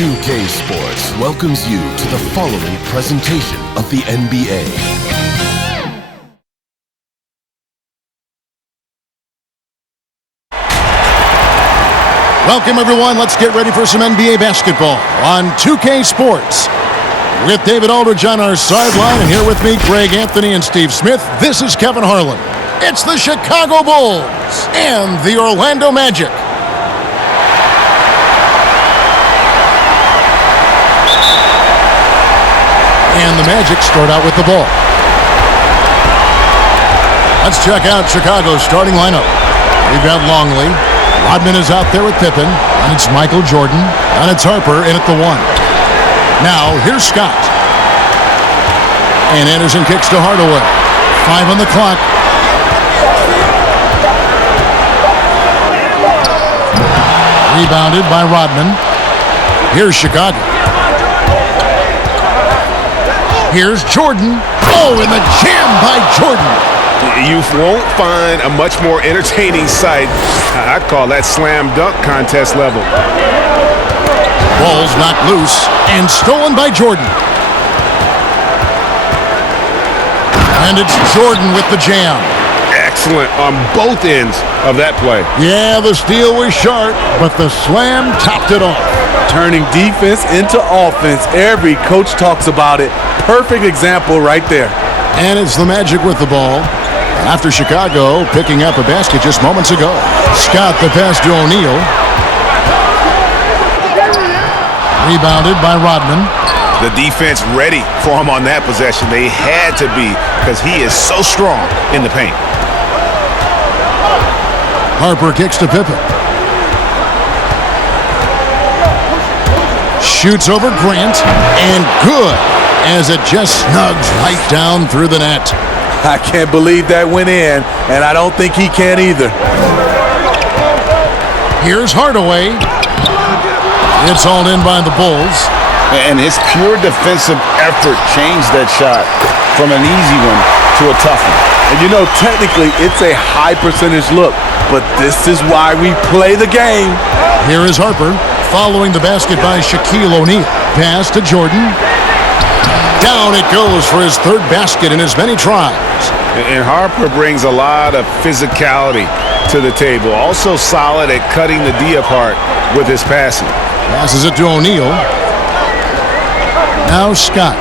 2K Sports welcomes you to the following presentation of the NBA. Welcome, everyone. Let's get ready for some NBA basketball on 2K Sports. With David Aldridge on our sideline, and here with me, Greg Anthony and Steve Smith, this is Kevin Harlan. It's the Chicago Bulls and the Orlando Magic. And the Magic start out with the ball. Let's check out Chicago's starting lineup. We've got Longley. Rodman is out there with Pippen. And it's Michael Jordan. And it's Harper in at the 1. Now, here's Scott. And Anderson kicks to Hardaway. 5 on the clock. Rebounded by Rodman. Here's Chicago. Here's Jordan. Oh, and the jam by Jordan. You won't find a much more entertaining sight. I'd call that slam dunk contest level. Ball's knocked loose and stolen by Jordan. And it's Jordan with the jam. Excellent on both ends of that play. Yeah, the steal was sharp, but the slam topped it off. Turning defense into offense. Every coach talks about it. Perfect example right there. And it's the Magic with the ball. After Chicago picking up a basket just moments ago. Scott the pass to O'Neal. Rebounded by Rodman. The defense ready for him on that possession. They had to be, because he is so strong in the paint. Harper kicks to Pippen. Shoots over Grant, and good, as it just snugs right down through the net. I can't believe that went in, and I don't think he can either. Here's Hardaway. It's hauled in by the Bulls. And his pure defensive effort changed that shot from an easy one to a tough one. And you know, technically, it's a high percentage look, but this is why we play the game. Here is Harper, following the basket by Shaquille O'Neal. Pass to Jordan. Down it goes for his third basket in as many tries. And Harper brings a lot of physicality to the table. Also solid at cutting the D apart with his passing. Passes it to O'Neal. Now Scott.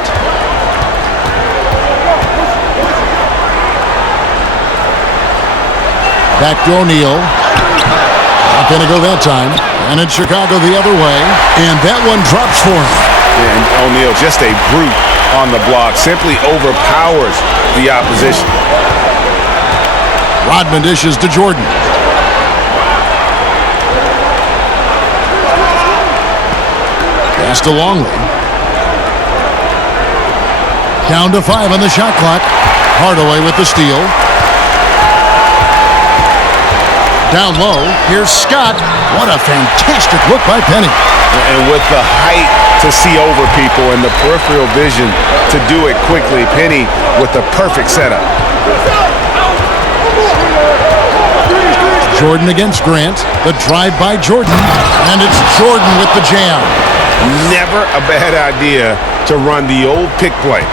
Back to O'Neal. Not going to go that time. And it's Chicago the other way. And that one drops for him. And O'Neal, just a brute on the block. Simply overpowers the opposition. Rodman dishes to Jordan. Pass to Longley. Down to 5 on the shot clock. Hardaway with the steal. Down low, here's Scott. What a fantastic look by Penny. And with the height to see over people and the peripheral vision to do it quickly, Penny with the perfect setup. Jordan against Grant. The drive by Jordan. And it's Jordan with the jam. Never a bad idea to run the old pick play.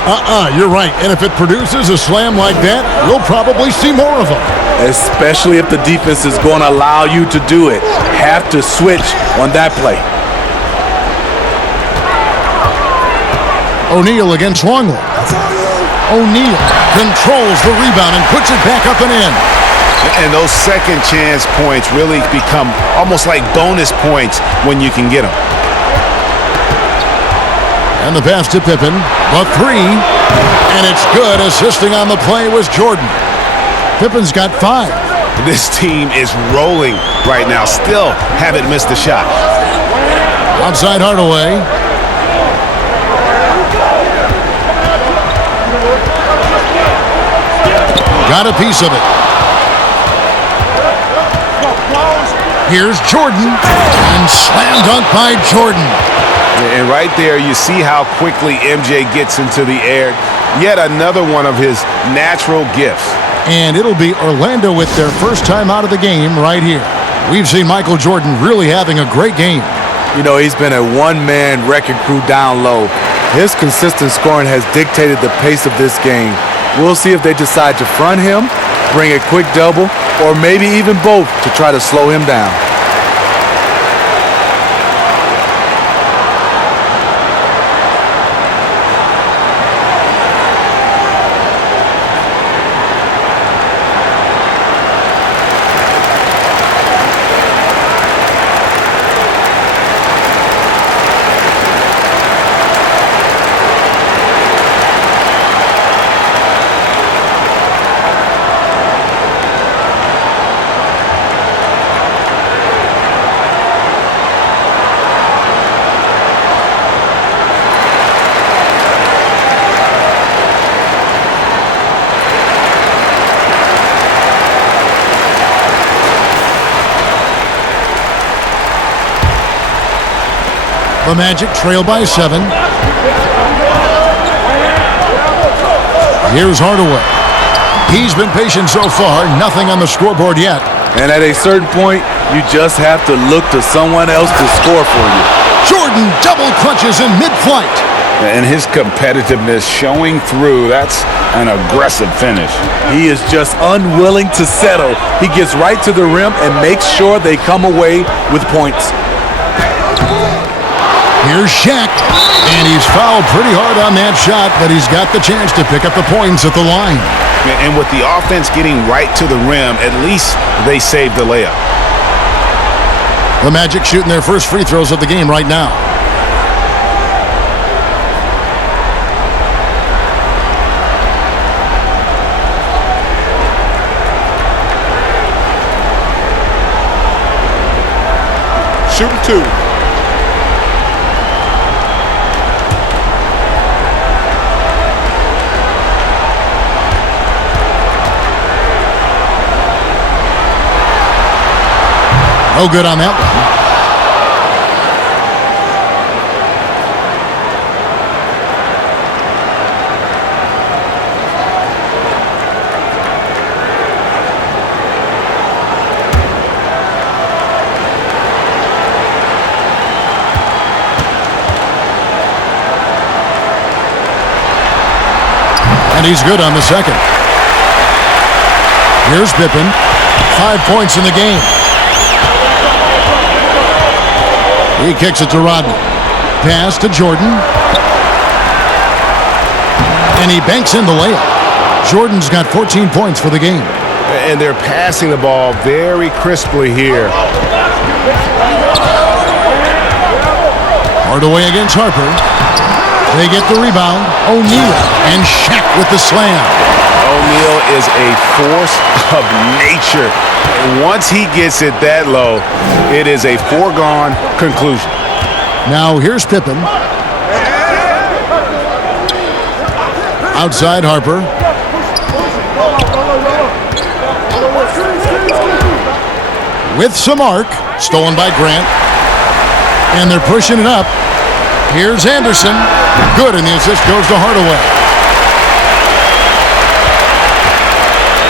You're right. And if it produces a slam like that, we'll probably see more of them. Especially if the defense is going to allow you to do it. Have to switch on that play. O'Neal against Longley. O'Neal controls the rebound and puts it back up and in. And those second chance points really become almost like bonus points when you can get them. And the pass to Pippen. The 3. And it's good. Assisting on the play was Jordan. Pippen's got 5. This team is rolling right now. Still haven't missed a shot. Outside Hardaway. Got a piece of it. Here's Jordan. And slam dunk by Jordan. And right there, you see how quickly MJ gets into the air. Yet another one of his natural gifts. And it'll be Orlando with their first time out of the game right here. We've seen Michael Jordan really having a great game. You know, he's been a one-man wrecking crew down low. His consistent scoring has dictated the pace of this game. We'll see if they decide to front him, bring a quick double, or maybe even both to try to slow him down. The Magic trail by 7. Here's Hardaway. He's been patient so far. Nothing on the scoreboard yet. And at a certain point, you just have to look to someone else to score for you. Jordan double clutches in mid-flight. And his competitiveness showing through. That's an aggressive finish. He is just unwilling to settle. He gets right to the rim and makes sure they come away with points. Here's Shaq, and he's fouled pretty hard on that shot, but he's got the chance to pick up the points at the line. And with the offense getting right to the rim, at least they saved the layup. The Magic shooting their first free throws of the game right now. Shooting 2. No good on that one. And he's good on the second. Here's Pippen. 5 points in the game. He kicks it to Rodney. Pass to Jordan. And he banks in the layup. Jordan's got 14 points for the game. And they're passing the ball very crisply here. Hardaway against Harper. They get the rebound. O'Neal and Shaq with the slam. O'Neal is a force of nature. Once he gets it that low, it is a foregone conclusion. Now here's Pippen. Outside Harper. With some arc. Stolen by Grant. And they're pushing it up. Here's Anderson. Good, and the assist goes to Hardaway.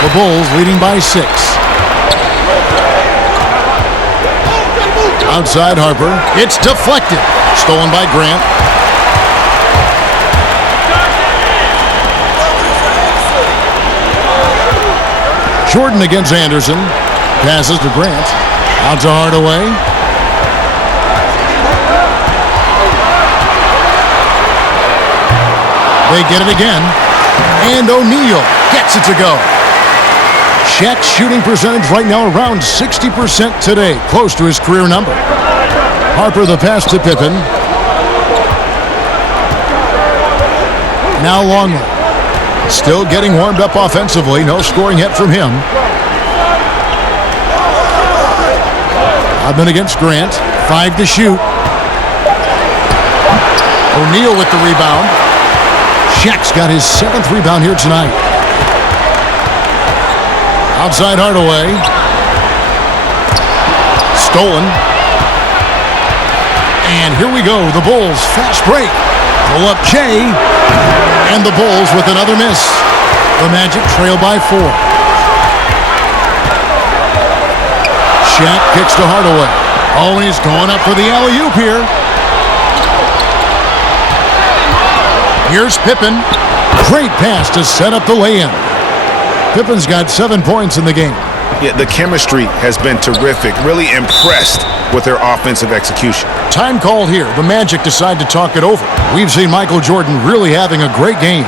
The Bulls leading by 6. Outside Harper. It's deflected. Stolen by Grant. Jordan against Anderson. Passes to Grant. Out to Hardaway. They get it again. And O'Neal gets it to go. Shaq's shooting percentage right now around 60% today, close to his career number. Harper the pass to Pippen. Now Longley. Still getting warmed up offensively. No scoring yet from him. Rodman against Grant. 5 to shoot. O'Neal with the rebound. Shaq's got his 7th rebound here tonight. Outside Hardaway. Stolen. And here we go. The Bulls fast break. Pull up Jay. And the Bulls with another miss. The Magic trail by 4. Shaq kicks to Hardaway. Oh, he's going up for the alley-oop here. Here's Pippen. Great pass to set up the lay-in. Pippen's got 7 points in the game. Yeah, the chemistry has been terrific. Really impressed with their offensive execution. Time called here. The Magic decide to talk it over. We've seen Michael Jordan really having a great game.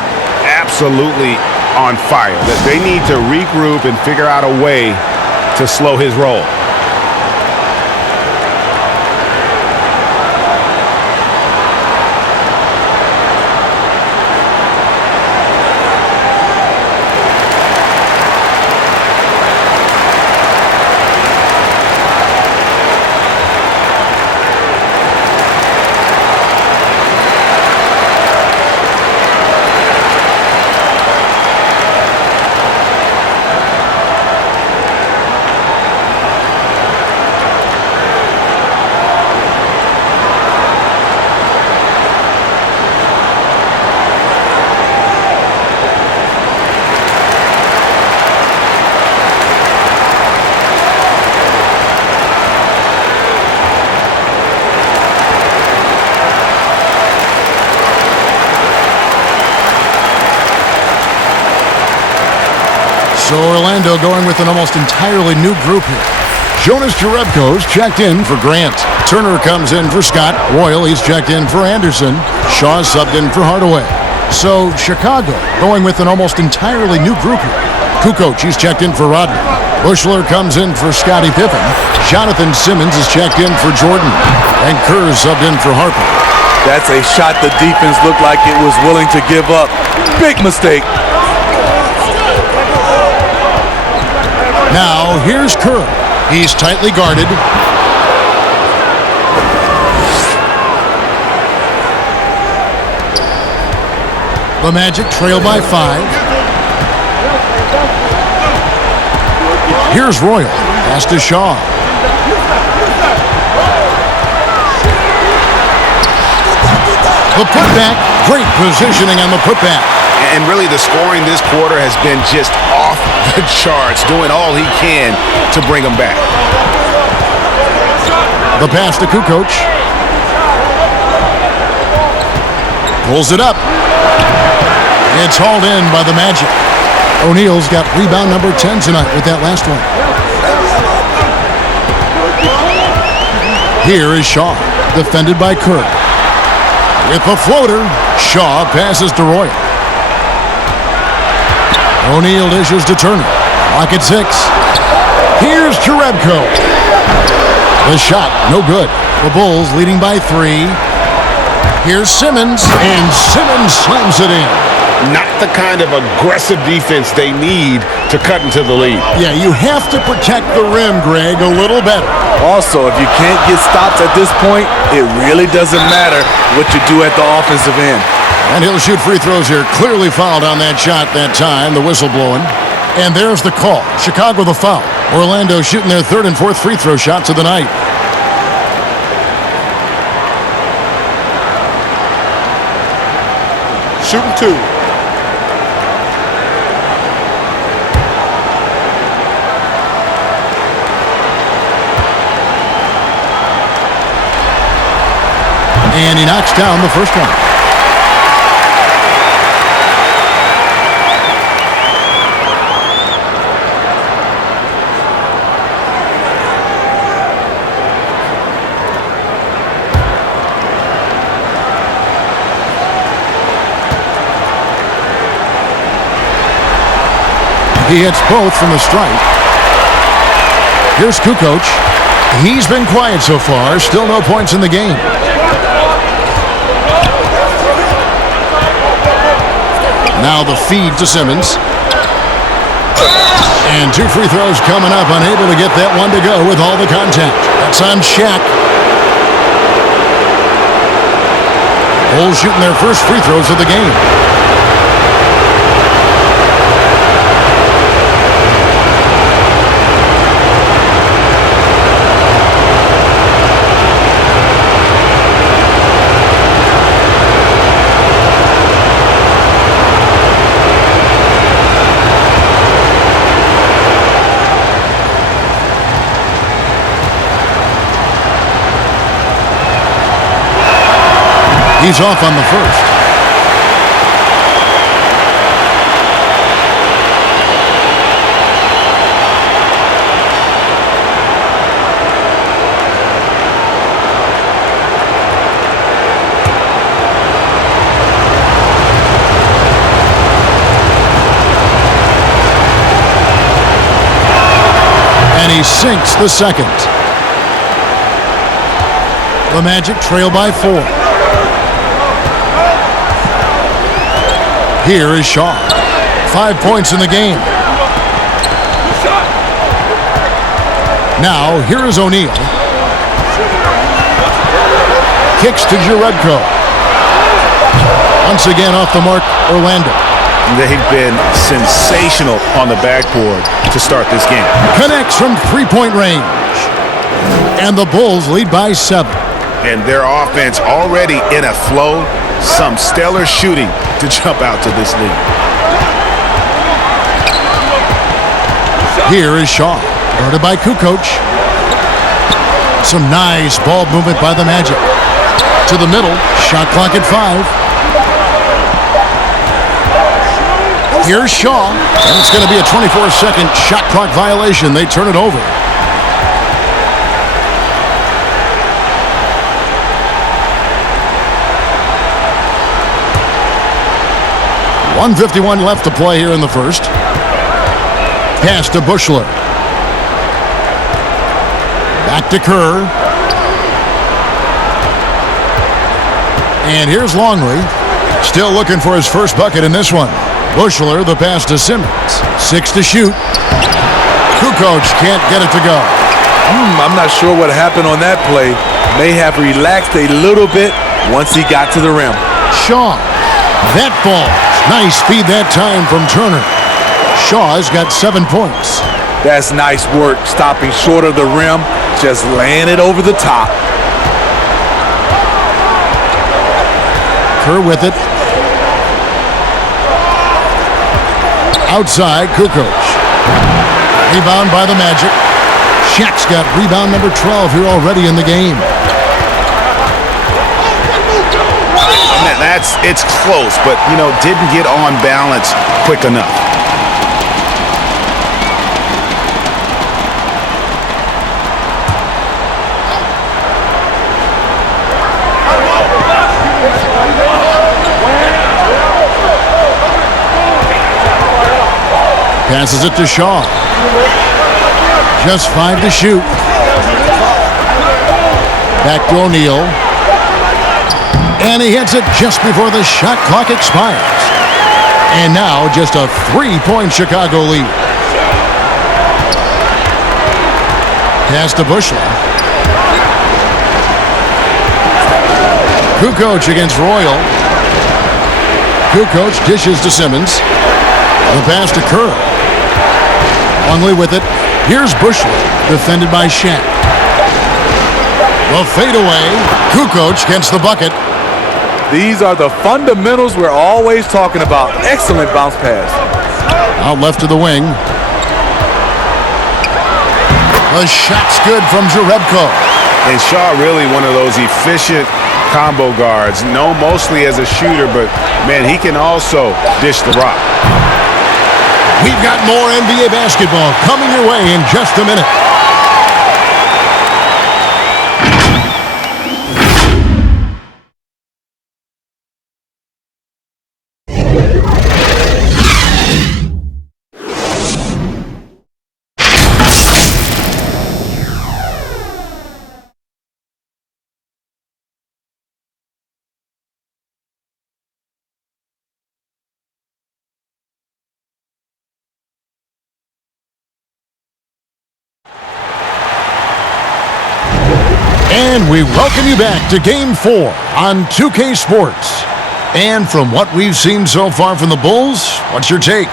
Absolutely on fire. They need to regroup and figure out a way to slow his roll. So Orlando going with an almost entirely new group here. Jonas Jerebko's checked in for Grant. Turner comes in for Scott. Royal, he's checked in for Anderson. Shaw's subbed in for Hardaway. So Chicago going with an almost entirely new group here. Kukoc, he's checked in for Rodman. Bushler comes in for Scottie Pippen. Jonathan Simmons is checked in for Jordan. And Kerr subbed in for Harper. That's a shot the defense looked like it was willing to give up. Big mistake. Now, here's Kerr. He's tightly guarded. The Magic trail by 5. Here's Royal. Pass to Shaw. The putback. Great positioning on the putback. And really the scoring this quarter has been just off the charts, doing all he can to bring them back. The pass to Kukoc. Pulls it up. It's hauled in by the Magic. O'Neal's got rebound number 10 tonight with that last one. Here is Shaw, defended by Kerr. With the floater, Shaw passes to Royal. O'Neal dishes to Turner. Clock at 6. Here's Jerebko. The shot, no good. The Bulls leading by 3. Here's Simmons, and Simmons slams it in. Not the kind of aggressive defense they need to cut into the lead. Yeah, you have to protect the rim, Greg, a little better. Also, if you can't get stops at this point, it really doesn't matter what you do at the offensive end. And he'll shoot free throws here. Clearly fouled on that shot that time. The whistle blowing. And there's the call. Chicago the foul. Orlando shooting their 3rd and 4th free throw shots of the night. Shooting 2. And he knocks down the first one. He hits both from the stripe. Here's Kukoc. He's been quiet so far. Still no points in the game. Now the feed to Simmons. And 2 free throws coming up. Unable to get that one to go with all the contact. That's on Shaq. Bulls shooting their first free throws of the game. He's off on the first. And he sinks the second. The Magic trail by 4. Here is Shaw. 5 points in the game. Now, here is O'Neal. Kicks to Jerebko. Once again off the mark, Orlando. They've been sensational on the backboard to start this game. Connects from three-point range. And the Bulls lead by 7. And their offense already in a flow. Some stellar shooting to jump out to this lead. Here is Shaw, guarded by Kukoc. Some nice ball movement by the Magic. To the middle, shot clock at 5. Here's Shaw, and it's going to be a 24-second shot clock violation. They turn it over. .151 left to play here in the first. Pass to Bushler. Back to Kerr. And here's Longley. Still looking for his first bucket in this one. Bushler, the pass to Simmons. 6 to shoot. Kukoc can't get it to go. I'm not sure what happened on that play. May have relaxed a little bit once he got to the rim. Shaw. That ball. Nice feed that time from Turner. Shaw's got 7 points. That's nice work, stopping short of the rim, just laying it over the top. Kerr with it. Outside, Kukoc. Rebound by the Magic. Shaq's got rebound number 12 here already in the game. It's close, but, didn't get on balance quick enough. Passes it to Shaw. Just 5 to shoot. Back to O'Neal. And he hits it just before the shot clock expires. And now just a 3-point Chicago lead. Pass to Bushler. Kukoc against Royal. Kukoc dishes to Simmons. The pass to Kerr. Longley with it. Here's Bushler, defended by Shaq. The fadeaway. Kukoc gets the bucket. These are the fundamentals we're always talking about. Excellent bounce pass. Out left to the wing. The shot's good from Jerebko. And Shaw really one of those efficient combo guards. Known mostly as a shooter, but, man, he can also dish the rock. We've got more NBA basketball coming your way in just a minute. And we welcome you back to Game 4 on 2K Sports. And from what we've seen so far from the Bulls, what's your take?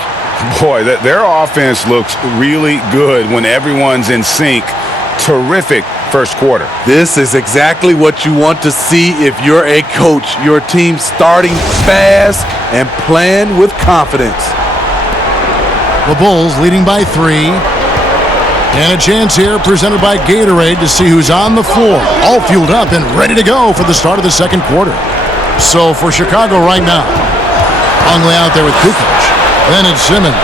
Boy, their offense looks really good when everyone's in sync. Terrific first quarter. This is exactly what you want to see if you're a coach. Your team starting fast and playing with confidence. The Bulls leading by 3. And a chance here presented by Gatorade to see who's on the floor, all fueled up and ready to go for the start of the second quarter. So for Chicago right now, Longley out there with Kukoc. Then it's Simmons.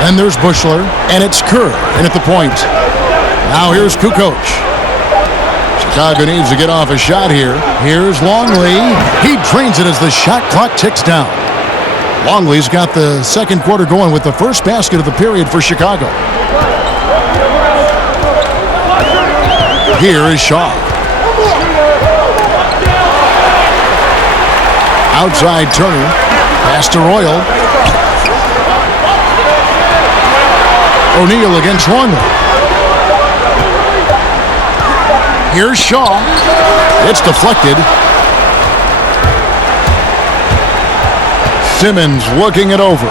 Then there's Bushler. And it's Kerr in at the point. Now here's Kukoc. Chicago needs to get off a shot here. Here's Longley. He drains it as the shot clock ticks down. Longley's got the second quarter going with the first basket of the period for Chicago. Here is Shaw. Outside Turner. Pass to Royal. O'Neal against Longley. Here's Shaw. It's deflected. Simmons looking it over.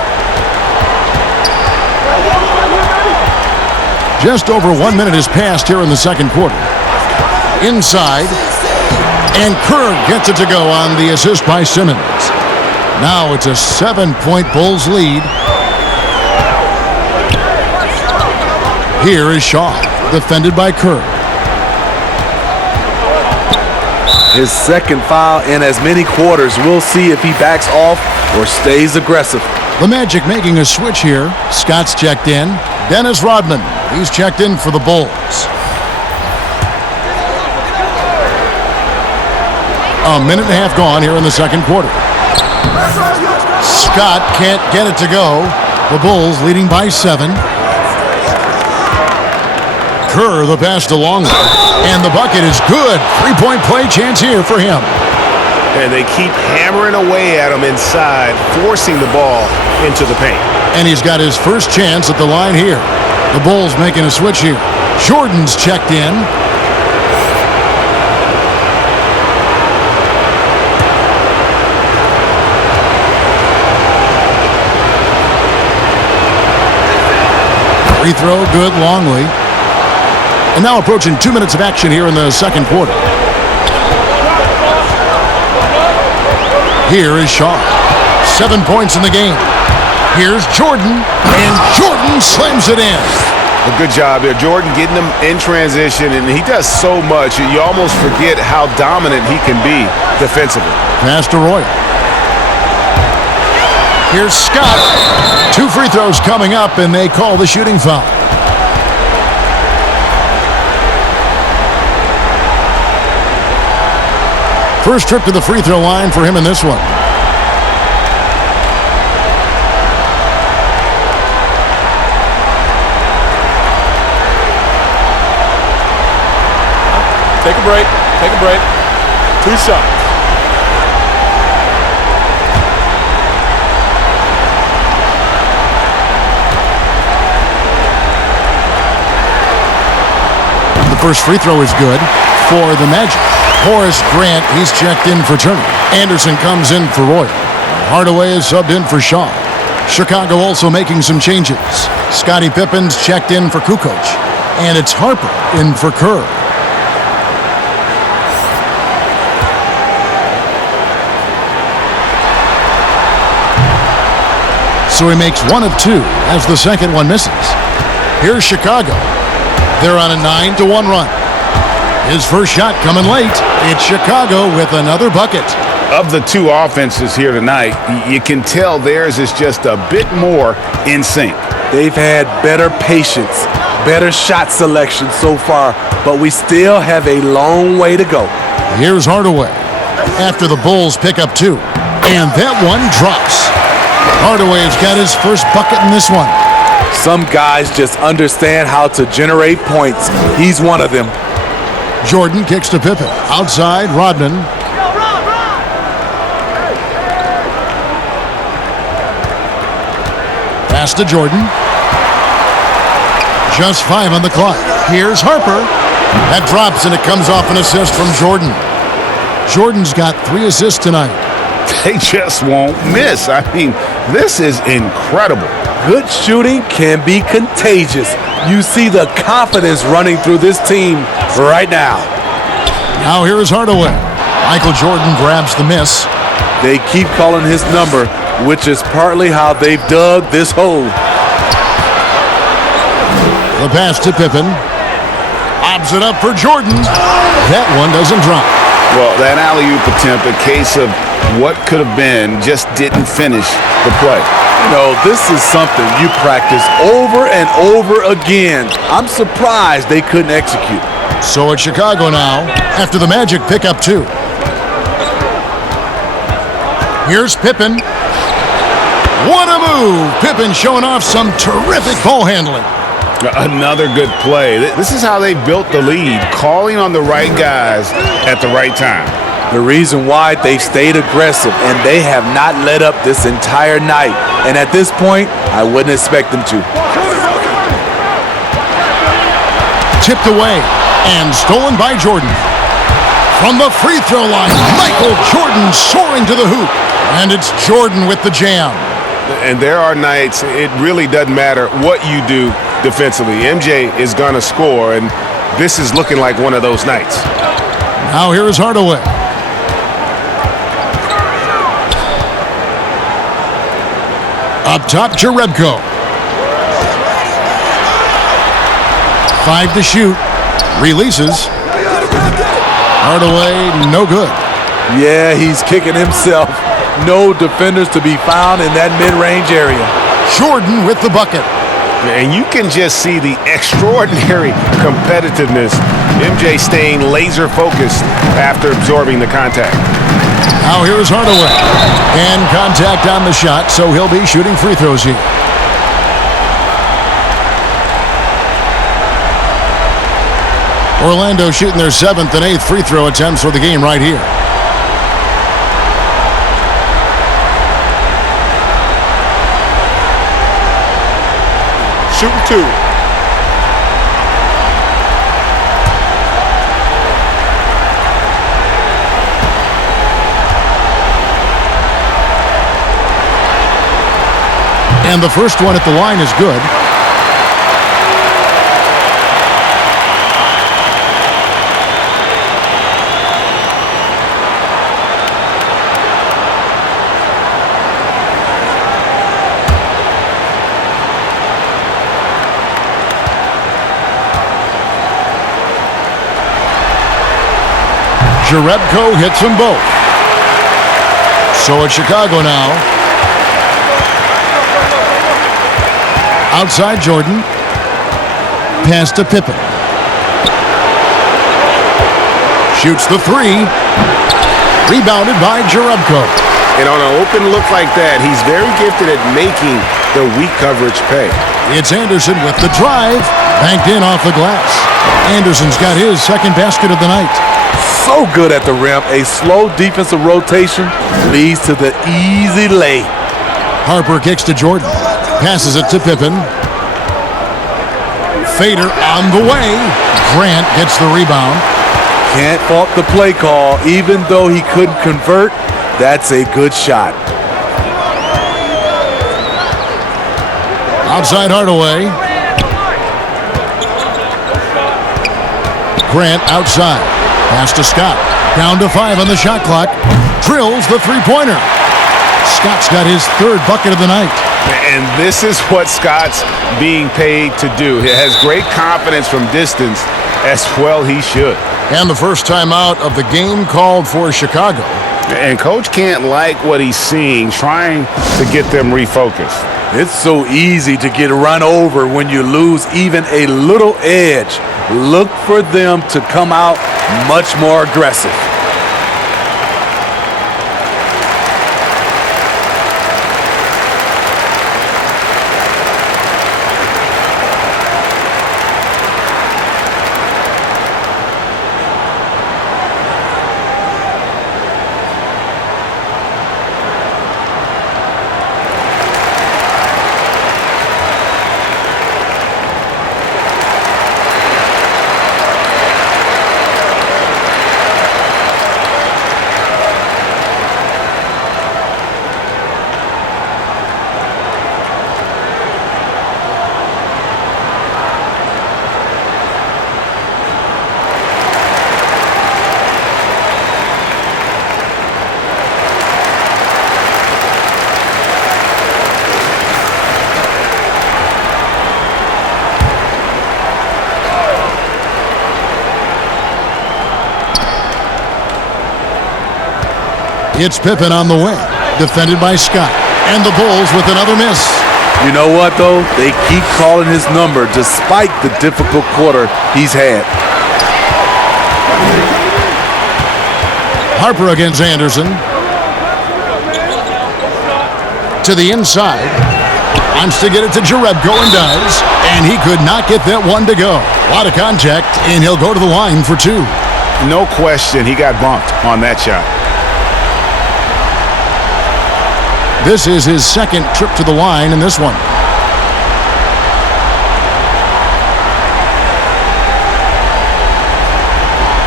Just over 1 minute has passed here in the second quarter. Inside. And Kerr gets it to go on the assist by Simmons. Now it's a 7-point Bulls lead. Here is Shaw. Defended by Kerr. His second foul in as many quarters. We'll see if he backs off or stays aggressive. The Magic making a switch here. Scott's checked in. Dennis Rodman. He's checked in for the Bulls. A minute and a half gone here in the second quarter. Scott can't get it to go. The Bulls leading by 7. Kerr the pass to Longley. And the bucket is good. 3-point play chance here for him. And they keep hammering away at him inside, forcing the ball into the paint. And he's got his first chance at the line here. The Bulls making a switch here. Jordan's checked in. Free throw, good, Longley. And now approaching 2 minutes of action here in the second quarter. Here is Shaw. 7 points in the game. Here's Jordan, and Jordan slams it in. A good job there. Jordan getting them in transition, and he does so much. You almost forget how dominant he can be defensively. Pass to Roy. Here's Scott. 2 free throws coming up, and they call the shooting foul. First trip to the free throw line for him in this one. Take a break. Take a break. 2 shots. The first free throw is good for the Magic. Horace Grant, he's checked in for Turner. Anderson comes in for Roy. Hardaway is subbed in for Shaw. Chicago also making some changes. Scottie Pippen's checked in for Kukoc. And it's Harper in for Kerr. So he makes 1 of 2 as the second one misses. Here's Chicago. They're on a 9-1 run. His first shot coming late. It's Chicago with another bucket. Of the 2 offenses here tonight, you can tell theirs is just a bit more in sync. They've had better patience, better shot selection so far, but we still have a long way to go. Here's Hardaway after the Bulls pick up 2. And that one drops. Hardaway's got his first bucket in this one. Some guys just understand how to generate points. He's one of them. Jordan kicks to Pippen. Outside, Rodman. Pass to Jordan. Just 5 on the clock. Here's Harper. That drops, and it comes off an assist from Jordan. Jordan's got 3 assists tonight. They just won't miss. I mean, this is incredible. Good shooting can be contagious. You see the confidence running through this team right now. Now here is Hardaway. Michael Jordan grabs the miss. They keep calling his number, which is partly how they've dug this hole. The pass to Pippen. Lobs it up for Jordan. That one doesn't drop. Well, that alley-oop attempt, a case of what could have been, just didn't finish the play. You know, this is something you practice over and over again. I'm surprised they couldn't execute. So it's Chicago now after the Magic pick up 2. Here's Pippen. What a move! Pippen showing off some terrific ball handling. Another good play. This is how they built the lead, calling on the right guys at the right time. The reason why they've stayed aggressive, and they have not let up this entire night. And at this point, I wouldn't expect them to. Tipped away and stolen by Jordan. From the free throw line, Michael Jordan soaring to the hoop. And it's Jordan with the jam. And there are nights it really doesn't matter what you do defensively. MJ is going to score, and this is looking like one of those nights. Now here is Hardaway. Up top, Jerebko. 5 to shoot. Releases. Hardaway, no good. Yeah, he's kicking himself. No defenders to be found in that mid-range area. Jordan with the bucket. And you can just see the extraordinary competitiveness. MJ staying laser focused after absorbing the contact. Now here is Hardaway. And contact on the shot, so he'll be shooting free throws here. Orlando shooting their 7th and 8th free throw attempts for the game right here. Shooting 2. And the first one at the line is good. Jerebko hits them both. So it's Chicago now. Outside Jordan. Pass to Pippen. Shoots the 3. Rebounded by Jerebko. And on an open look like that, he's very gifted at making the weak coverage pay. It's Anderson with the drive. Banked in off the glass. Anderson's got his second basket of the night. So good at the rim. A slow defensive rotation leads to the easy lay. Harper kicks to Jordan. Passes it to Pippen. Fader on the way. Grant gets the rebound. Can't fault the play call. Even though he couldn't convert, that's a good shot. Outside Hardaway. Grant outside. Pass to Scott. Down to 5 on the shot clock. Drills the three-pointer. Scott's got his 3rd bucket of the night. And this is what Scott's being paid to do. He has great confidence from distance, as well he should. And the first time out of the game called for Chicago. And Coach can't like what he's seeing, trying to get them refocused. It's so easy to get run over when you lose even a little edge. Look for them to come out much more aggressive. It's Pippen on the wing, defended by Scott. And the Bulls with another miss. You know what, though? They keep calling his number despite the difficult quarter he's had. Harper against Anderson. To the inside. Wants to get it to Jerebko and does. And he could not get that one to go. A lot of contact, and he'll go to the line for two. No question, he got bumped on that shot. This is his second trip to the line in this one.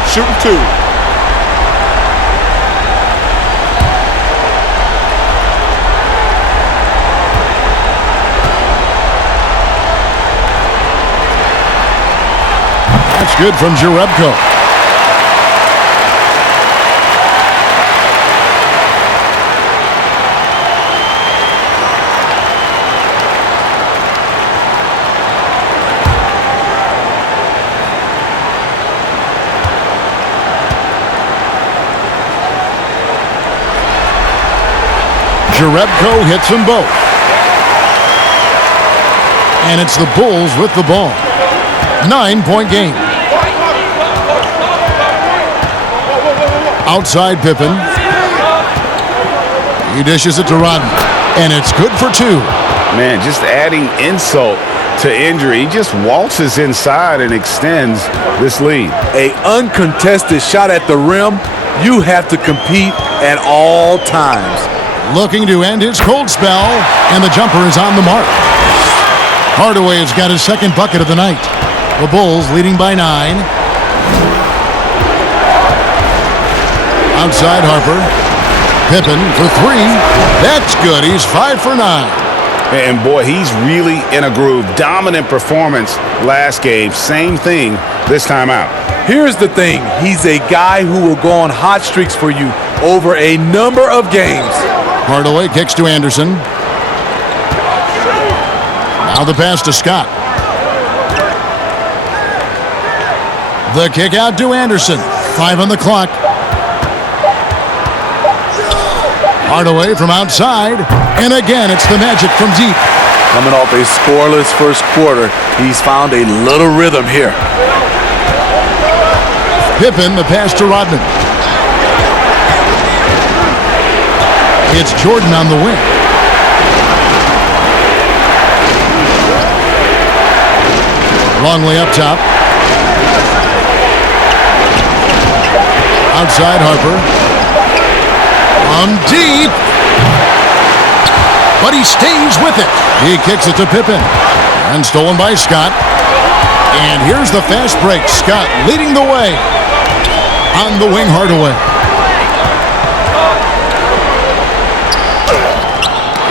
Shooting two. That's good from Jerebko. Jerebko hits them both. And it's the Bulls with the ball. 9-point game. Outside Pippen. He dishes it to Rodman. And it's good for two. Man, just adding insult to injury. He just waltzes inside and extends this lead. An uncontested shot at the rim. You have to compete at all times. Looking to end his cold spell, and the jumper is on the mark. Hardaway has got his second bucket of the night. The Bulls leading by 9. Outside Harper. Pippen for 3. That's good. He's 5 for 9. And boy, he's really in a groove. Dominant performance last game. Same thing this time out. Here's the thing. He's a guy who will go on hot streaks for you over a number of games. Hardaway kicks to Anderson. Now the pass to Scott. The kick out to Anderson. 5 on the clock. Hardaway from outside. And again, it's the Magic from deep. Coming off a scoreless first quarter, he's found a little rhythm here. Pippen, the pass to Rodman. It's Jordan on the wing. Longley up top. Outside Harper. From deep. But he stays with it. He kicks it to Pippen. And stolen by Scott. And here's the fast break. Scott leading the way. On the wing, Hardaway.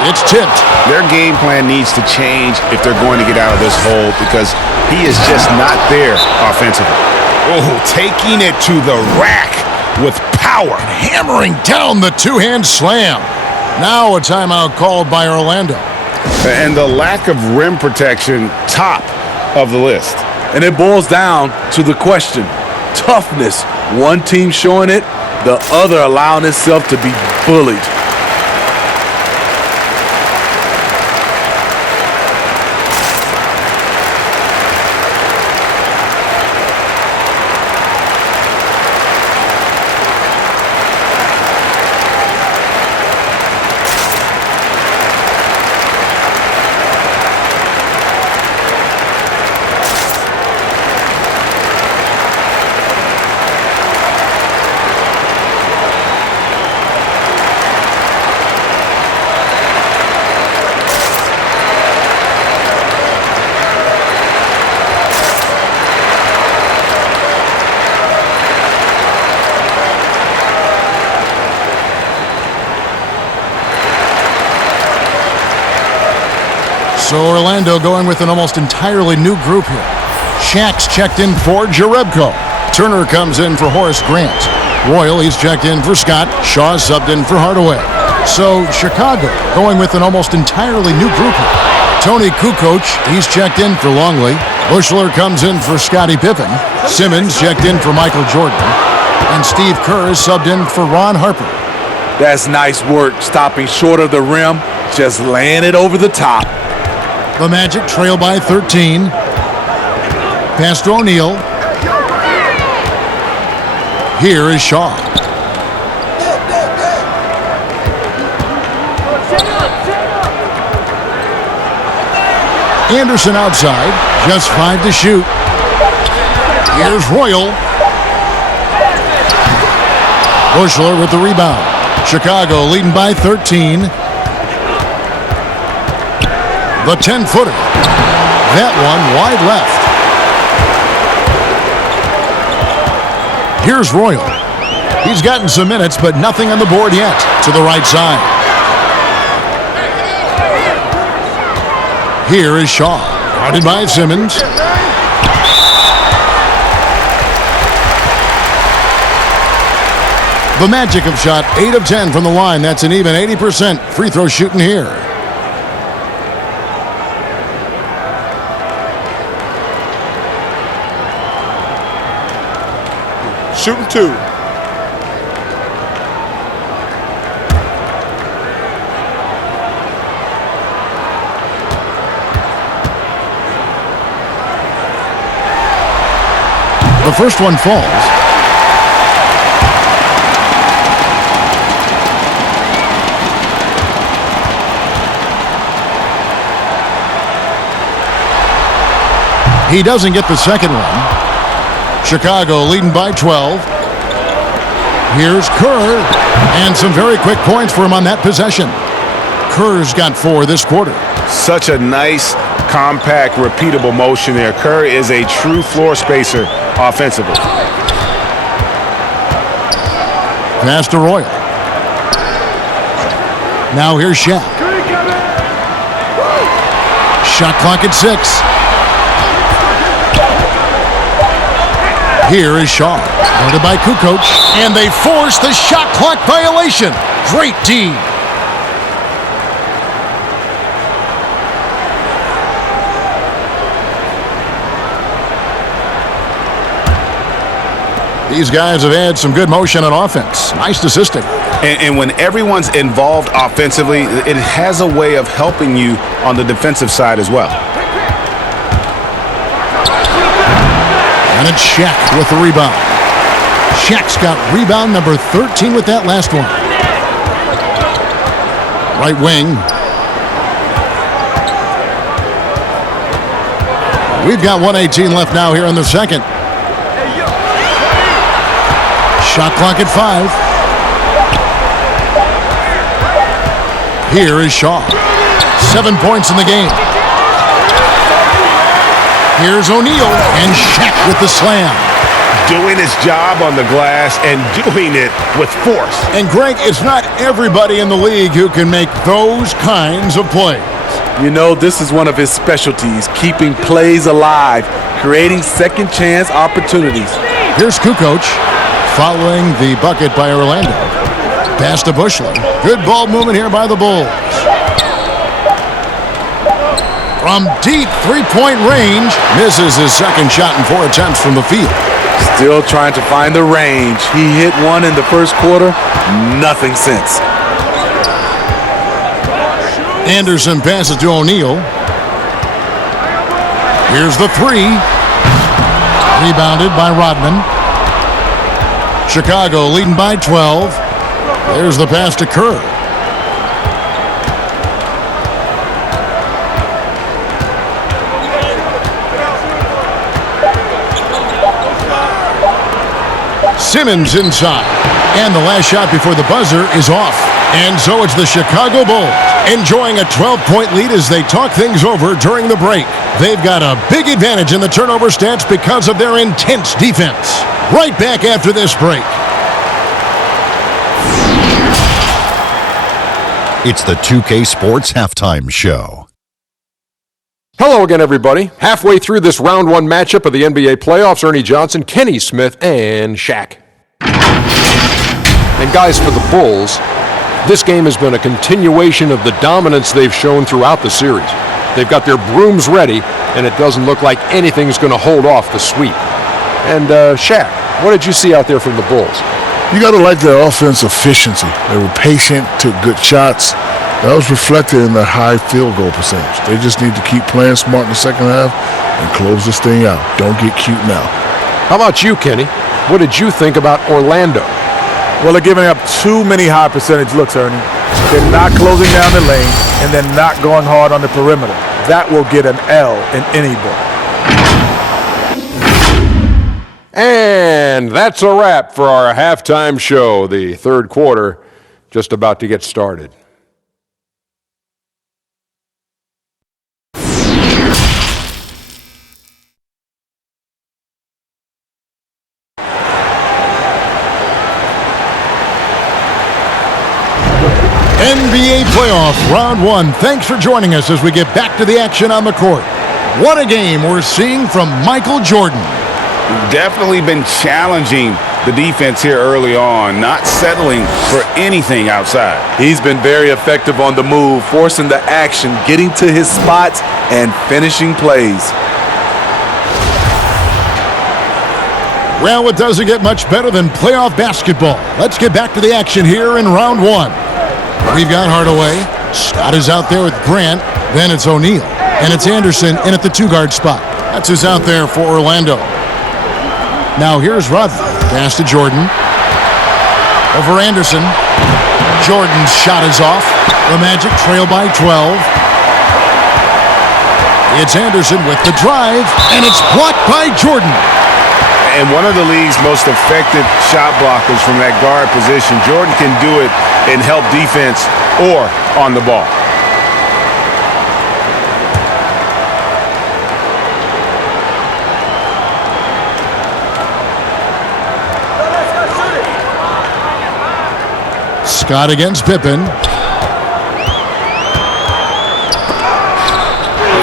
It's tipped. Their game plan needs to change if they're going to get out of this hole because he is just not there offensively. Oh, taking it to the rack with power. Hammering down the two-hand slam. Now a timeout called by Orlando. And the lack of rim protection, top of the list. And it boils down to the question. Toughness. One team showing it, the other allowing itself to be bullied. So Orlando going with an almost entirely new group here. Shaq's checked in for Jerebko. Turner comes in for Horace Grant. Royal, he's checked in for Scott. Shaw subbed in for Hardaway. So Chicago going with an almost entirely new group here. Tony Kukoc, he's checked in for Longley. Bushler comes in for Scottie Pippen. Simmons checked in for Michael Jordan. And Steve Kerr is subbed in for Ron Harper. That's nice work, stopping short of the rim, just laying it over the top. The Magic trail by 13. Pass to O'Neal. Here is Shaw. Anderson outside, just 5 to shoot. Here's Royal. Bushler with the rebound. Chicago leading by 13. The 10-footer. That one wide left. Here's Royal. He's gotten some minutes, but nothing on the board yet. To the right side. Here is Shaw. Guarded by Simmons. The Magic have shot 8 of 10 from the line. That's an even 80% free throw shooting here. Shooting 2. The first one falls. He doesn't get the second one. Chicago leading by 12. Here's Kerr. And some very quick points for him on that possession. Kerr's got 4 this quarter. Such a nice, compact, repeatable motion there. Kerr is a true floor spacer offensively. Pass to Royal. Now here's Shaq. Shot clock at 6. Here is Shaw. Guarded by Kukoc. And they force the shot clock violation. Great D. These guys have had some good motion on offense. Nice assisting. And when everyone's involved offensively, it has a way of helping you on the defensive side as well. And it's Shaq with the rebound. Shaq's got rebound number 13 with that last one. Right wing. We've got 1:18 left now here in the second. Shot clock at 5. Here is Shaw. 7 points in the game. Here's O'Neal, and Shaq with the slam. Doing his job on the glass and doing it with force. And Greg, it's not everybody in the league who can make those kinds of plays. You know, this is one of his specialties, keeping plays alive, creating second chance opportunities. Here's Kukoc, following the bucket by Orlando. Pass to Bushler. Good ball movement here by the Bulls. From deep three-point range, misses his second shot in 4 attempts from the field. Still trying to find the range. He hit one in the first quarter, nothing since. Anderson passes to O'Neal. Here's the 3. Rebounded by Rodman. Chicago leading by 12. There's the pass to Kerr. Simmons inside. And the last shot before the buzzer is off. And so it's the Chicago Bulls enjoying a 12-point lead as they talk things over during the break. They've got a big advantage in the turnover stats because of their intense defense. Right back after this break. It's the 2K Sports Halftime Show. Hello again, everybody. Halfway through this round 1 matchup of the NBA playoffs, Ernie Johnson, Kenny Smith, and Shaq. And guys, for the Bulls, this game has been a continuation of the dominance they've shown throughout the series. They've got their brooms ready, and it doesn't look like anything's going to hold off the sweep. And Shaq, what did you see out there from the Bulls? You got to like their offense efficiency. They were patient, took good shots. That was reflected in their high field goal percentage. They just need to keep playing smart in the second half and close this thing out. Don't get cute now. How about you, Kenny? What did you think about Orlando? Well, they're giving up too many high percentage looks, Ernie. They're not closing down the lane, and they're not going hard on the perimeter. That will get an L in any book. And that's a wrap for our halftime show. The third quarter just about to get started. NBA playoff round one. Thanks for joining us as we get back to the action on the court. What a game we're seeing from Michael Jordan. Definitely been challenging the defense here early on, not settling for anything outside. He's been very effective on the move, forcing the action, getting to his spots, and finishing plays. Well, it doesn't get much better than playoff basketball. Let's get back to the action here in round one. We've got Hardaway. Scott is out there with Grant. Then it's O'Neal. And it's Anderson in at the two-guard spot. That's who's out there for Orlando. Now here's Rodman. Pass to Jordan. Over Anderson. Jordan's shot is off. The Magic trail by 12. It's Anderson with the drive, and it's blocked by Jordan. And one of the league's most effective shot blockers from that guard position. Jordan can do it and help defense or on the ball. Scott against Pippen.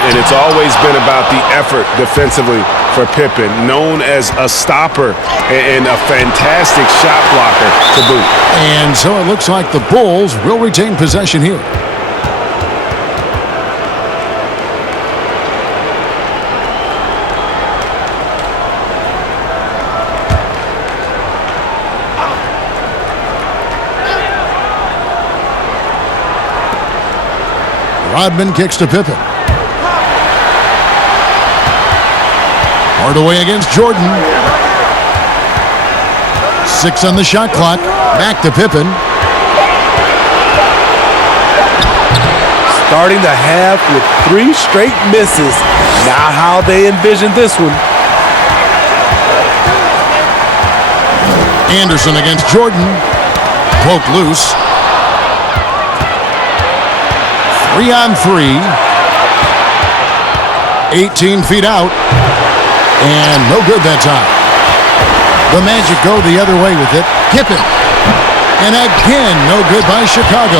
And it's always been about the effort defensively for Pippen, known as a stopper and a fantastic shot blocker to boot. And so it looks like the Bulls will retain possession here. Rodman kicks to Pippen. Hardaway against Jordan. 6 on the shot clock. Back to Pippen. Starting the half with 3 straight misses. Not how they envisioned this one. Anderson against Jordan. Poke loose. 3 on 3. 18 feet out. And no good that time. The Magic go the other way with it. Pippen. And again, no good by Chicago.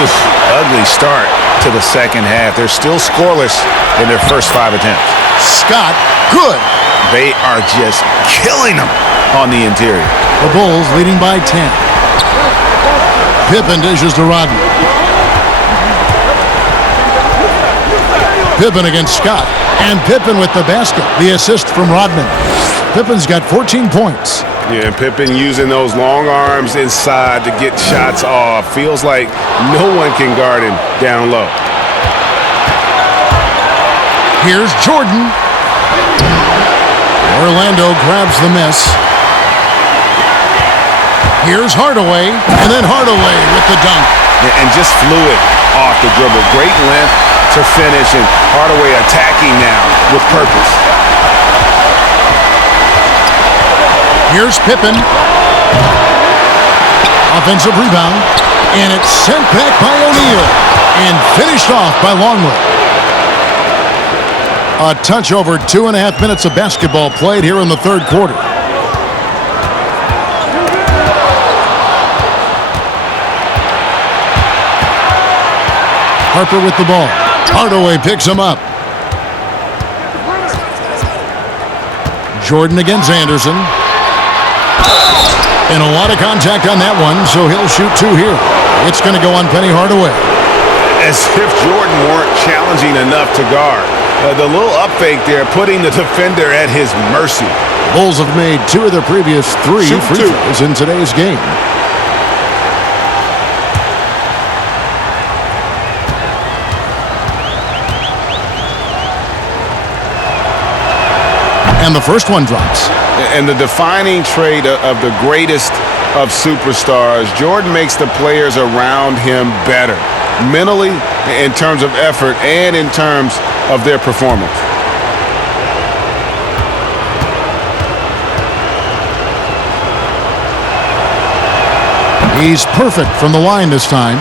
Oof, ugly start to the second half. They're still scoreless in their first 5 attempts. Scott, good. They are just killing them on the interior. The Bulls leading by 10. Pippen dishes to Rodman. Pippen against Scott. And Pippen with the basket. The assist from Rodman. Pippen's got 14 points. Yeah, and Pippen using those long arms inside to get shots off. Feels like no one can guard him down low. Here's Jordan. Orlando grabs the miss. Here's Hardaway. And then Hardaway with the dunk. And just fluid off the dribble. Great length to finish, and Hardaway attacking now with purpose. Here's Pippen. Offensive rebound. And it's sent back by O'Neal. And finished off by Longley. A touch over 2.5 minutes of basketball played here in the third quarter. Harper with the ball. Hardaway picks him up. Jordan against Anderson. And a lot of contact on that one, so he'll shoot 2 here. It's going to go on Penny Hardaway. As if Jordan weren't challenging enough to guard. The little up fake there, putting the defender at his mercy. Bulls have made 2 of their previous 3 Shoot free 2. throws in today's game. And the first one drops. And the defining trait of the greatest of superstars, Jordan makes the players around him better, mentally, in terms of effort, and in terms of their performance. He's perfect from the line this time.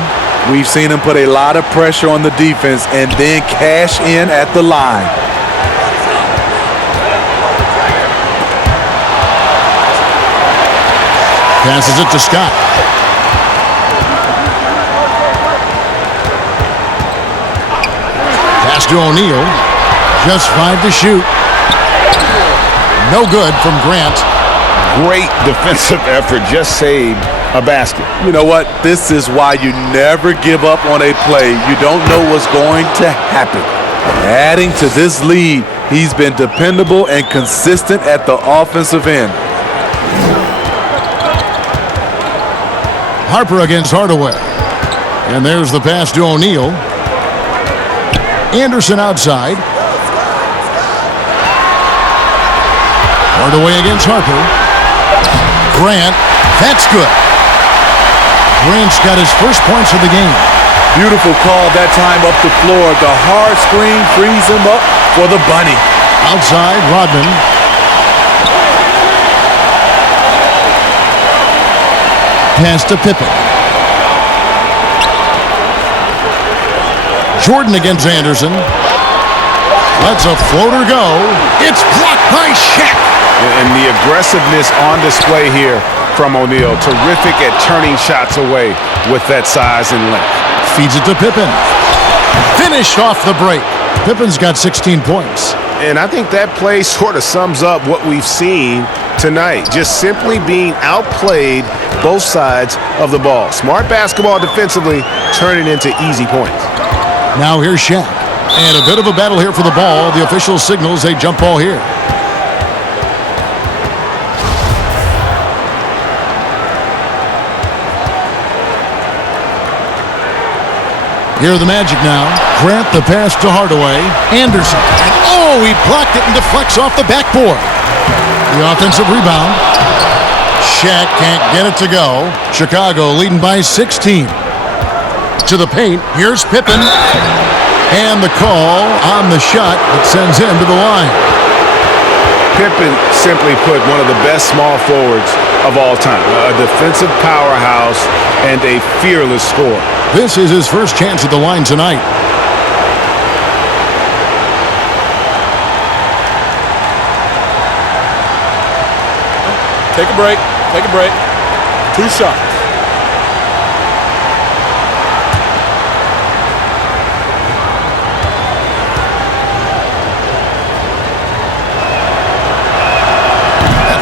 We've seen him put a lot of pressure on the defense and then cash in at the line. Passes it to Scott. Pass to O'Neal. Just 5 to shoot. No good from Grant. Great defensive effort, just saved a basket. You know what? This is why you never give up on a play. You don't know what's going to happen. Adding to this lead, he's been dependable and consistent at the offensive end. Harper against Hardaway. And there's the pass to O'Neal. Anderson outside. Hardaway against Harper. Grant. That's good. Grant's got his first points of the game. Beautiful call that time up the floor. The hard screen frees him up for the bunny. Outside, Rodman. Pass to Pippen. Jordan against Anderson. Lets a floater go. It's blocked by Shaq. And the aggressiveness on display here from O'Neal. Terrific at turning shots away with that size and length. Feeds it to Pippen. Finished off the break. Pippen's got 16 points. And I think that play sort of sums up what we've seen tonight. Just simply being outplayed both sides of the ball. Smart basketball defensively, turning into easy points. Now here's Shaq. And a bit of a battle here for the ball. The official signals a jump ball here. Here are the Magic now. Grant the pass to Hardaway. Anderson. And oh, he blocked it and deflects off the backboard. The offensive rebound. Shaq can't get it to go. Chicago leading by 16. To the paint. Here's Pippen. And the call on the shot that sends him to the line. Pippen, simply put, one of the best small forwards of all time. A defensive powerhouse and a fearless scorer. This is his first chance at the line tonight. Take a break. Take a break. 2 shots.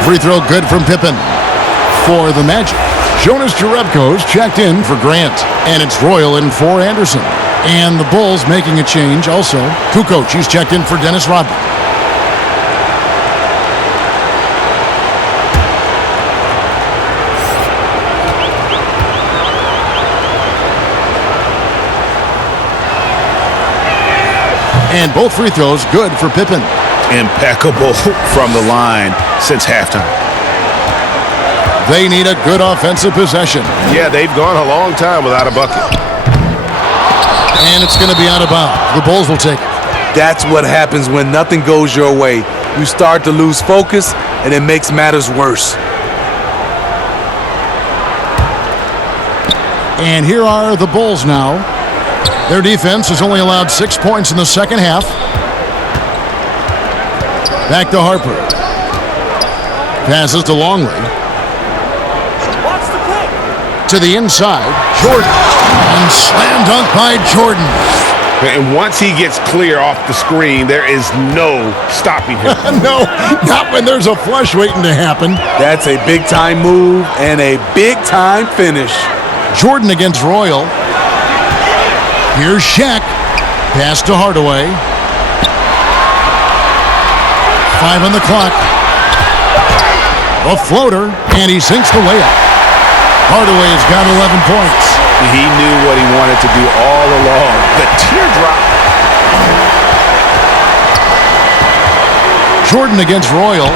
Free throw good from Pippen. For the Magic, Jonas Jerebko's checked in for Grant. And it's Royal in for Anderson. And the Bulls making a change also. Kukoc, he's checked in for Dennis Rodman. And both free throws good for Pippen. Impeccable from the line since halftime. They need a good offensive possession. Yeah, they've gone a long time without a bucket. And it's going to be out of bounds. The Bulls will take it. That's what happens when nothing goes your way. You start to lose focus, and it makes matters worse. And here are the Bulls now. Their defense has only allowed 6 points in the second half. Back to Harper. Passes to Longley. To the inside. Jordan. And slam dunk by Jordan. And once he gets clear off the screen, there is no stopping him. No, not when there's a flush waiting to happen. That's a big-time move and a big-time finish. Jordan against Royal. Here's Shaq. Pass to Hardaway. 5 on the clock. A floater, and he sinks the layup. Hardaway's got 11 points. He knew what he wanted to do all along. The teardrop. Jordan against Royal.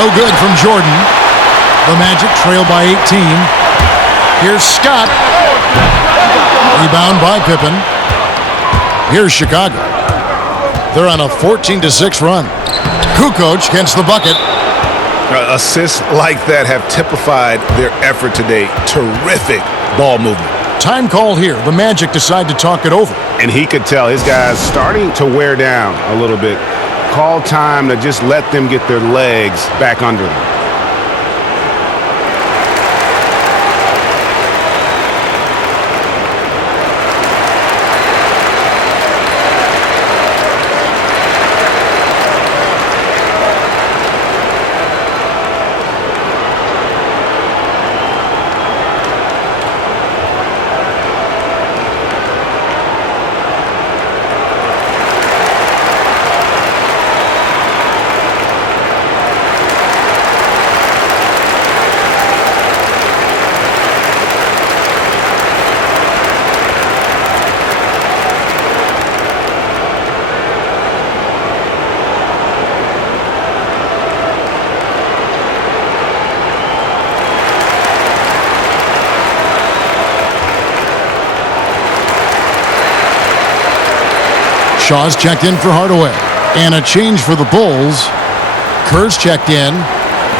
No good from Jordan. The Magic trail by 18. Here's Scott. Rebound by Pippen. Here's Chicago. They're on a 14-6 run. Kukoc gets the bucket. Assists like that have typified their effort today. Terrific ball movement. Time call here. The Magic decide to talk it over. And he could tell his guys starting to wear down a little bit. Call time to just let them get their legs back under them. Shaw's checked in for Hardaway. And a change for the Bulls. Kerr's checked in.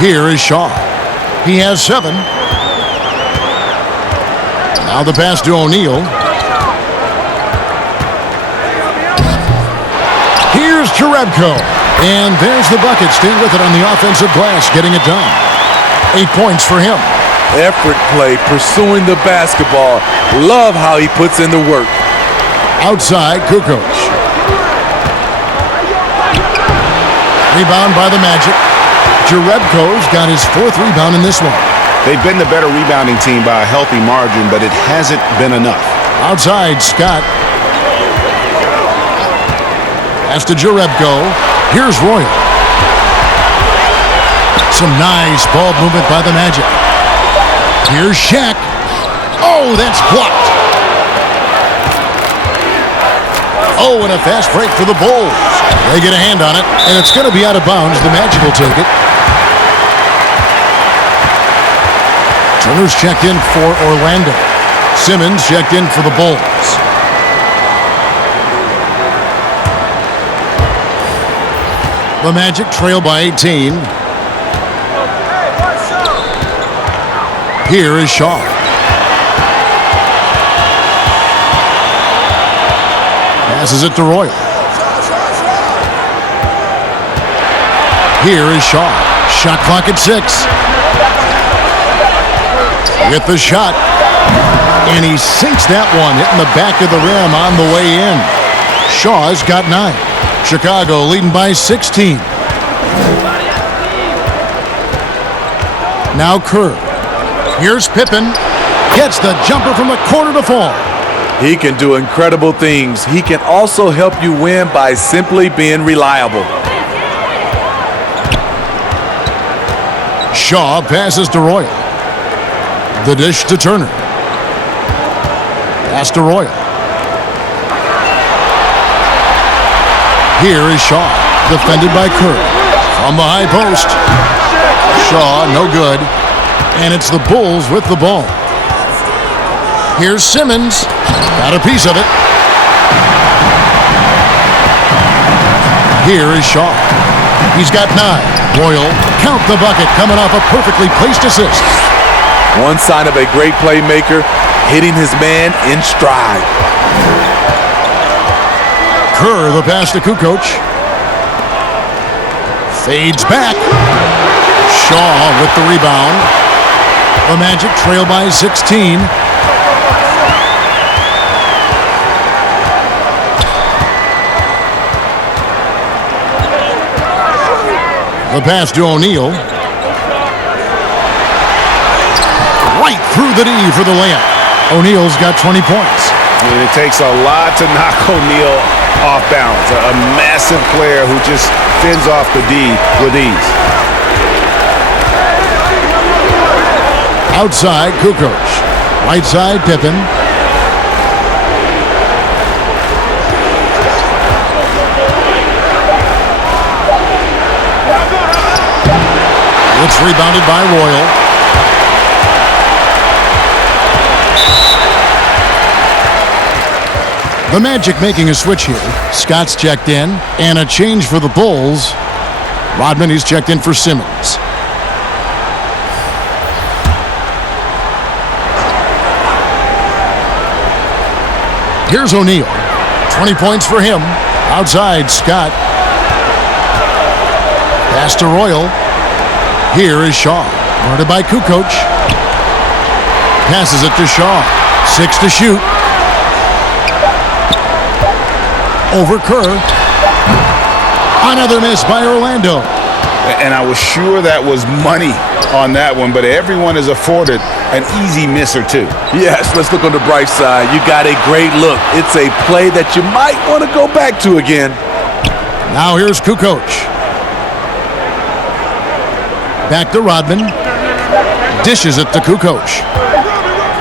Here is Shaw. He has 7. Now the pass to O'Neal. Here's Jerebko. And there's the bucket. Staying with it on the offensive glass, getting it done. 8 points for him. Effort play, pursuing the basketball. Love how he puts in the work. Outside, Kukoc. Rebound by the Magic. Jerebko's got his 4th rebound in this one. They've been the better rebounding team by a healthy margin, but it hasn't been enough. Outside, Scott. Pass to Jerebko. Here's Royal. Some nice ball movement by the Magic. Here's Shaq. Oh, that's blocked. Oh, and a fast break for the Bulls. They get a hand on it, and it's going to be out of bounds. The Magic will take it. Turner's checked in for Orlando. Simmons checked in for the Bulls. The Magic trail by 18. Here is Shaw. Passes it to Royal. Here is Shaw. Shot clock at 6. With the shot. And he sinks that one, hitting the back of the rim on the way in. Shaw's got 9. Chicago leading by 16. Now Kerr. Here's Pippen. Gets the jumper from the corner to fall. He can do incredible things. He can also help you win by simply being reliable. Shaw passes to Royal. The dish to Turner. Pass to Royal. Here is Shaw. Defended by Kerr. From the high post. Shaw, no good. And it's the Bulls with the ball. Here's Simmons. Got a piece of it. Here is Shaw. He's got 9. Royal, count the bucket, coming off a perfectly placed assist. One sign of a great playmaker, hitting his man in stride. Kerr, the pass to Kukoc. Fades back. Shaw with the rebound. The Magic trail by 16. The pass to O'Neal. Right through the D for the layup. O'Neal's got 20 points. And it takes a lot to knock O'Neal off balance. A massive player who just fends off the D with ease. Outside, Kukoc. Right side, Pippen. It's rebounded by Royal. The Magic making a switch here. Scott's checked in, and a change for the Bulls. Rodman, he's checked in for Simmons. Here's O'Neal. 20 points for him. Outside, Scott. Pass to Royal. Here is Shaw. Guarded by Kukoc. Passes it to Shaw. 6 to shoot. Over Kerr. Another miss by Orlando. And I was sure that was money on that one, but everyone is afforded an easy miss or two. Yes, let's look on the bright side. You got a great look. It's a play that you might want to go back to again. Now here's Kukoc. Back to Rodman. Dishes it to Kukoc.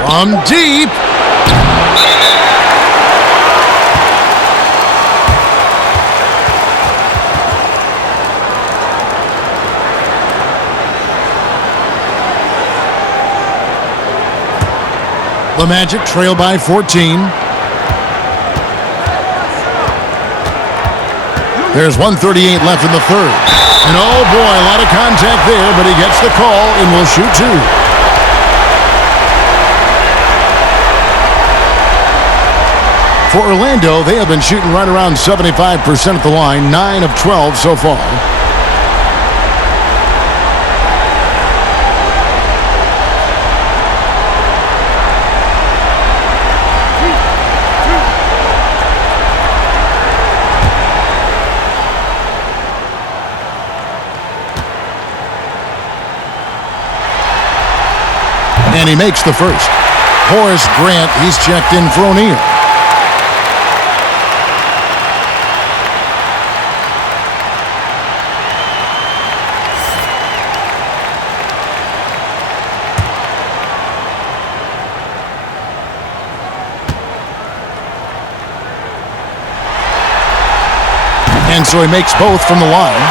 From deep. The Magic trail by 14. There's 1:38 left in the third. And oh boy, a lot of contact there, but he gets the call and will shoot two. For Orlando, they have been shooting right around 75% at the line, 9 of 12 so far. And he makes the first. Horace Grant, he's checked in for O'Neal. And so he makes both from the line.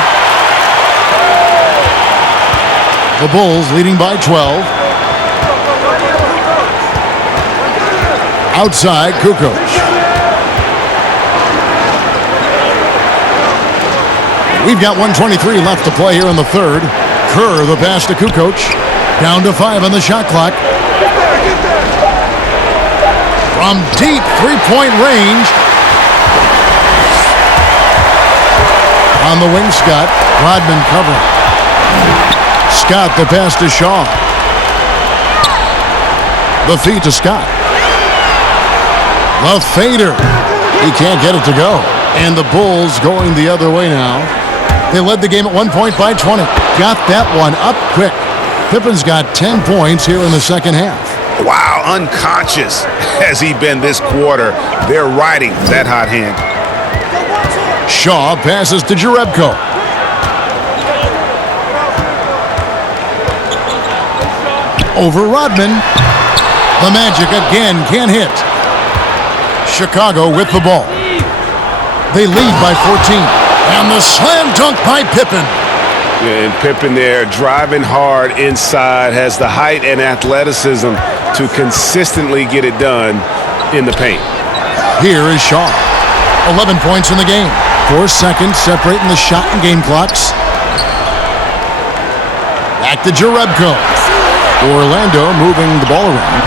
The Bulls leading by 12. Outside, Kukoc. We've got 1:23 left to play here in the third. Kerr, the pass to Kukoc. Down to 5 on the shot clock. From deep three-point range. On the wing, Scott. Rodman covering. Scott, the pass to Shaw. The feed to Scott. The fader. He can't get it to go. And the Bulls going the other way now. They led the game at 1 point by 20. Got that one up quick. Pippen's got 10 points here in the second half. Wow, unconscious has he been this quarter. They're riding that hot hand. Shaw passes to Jerebko. Over Rodman. The Magic again can't hit. Chicago with the ball. They lead by 14. And the slam dunk by Pippen. And Pippen there driving hard inside, has the height and athleticism to consistently get it done in the paint. Here is Shaw. 11 points in the game. 4 seconds separating the shot and game clocks. Back to Jerebko. Orlando moving the ball around.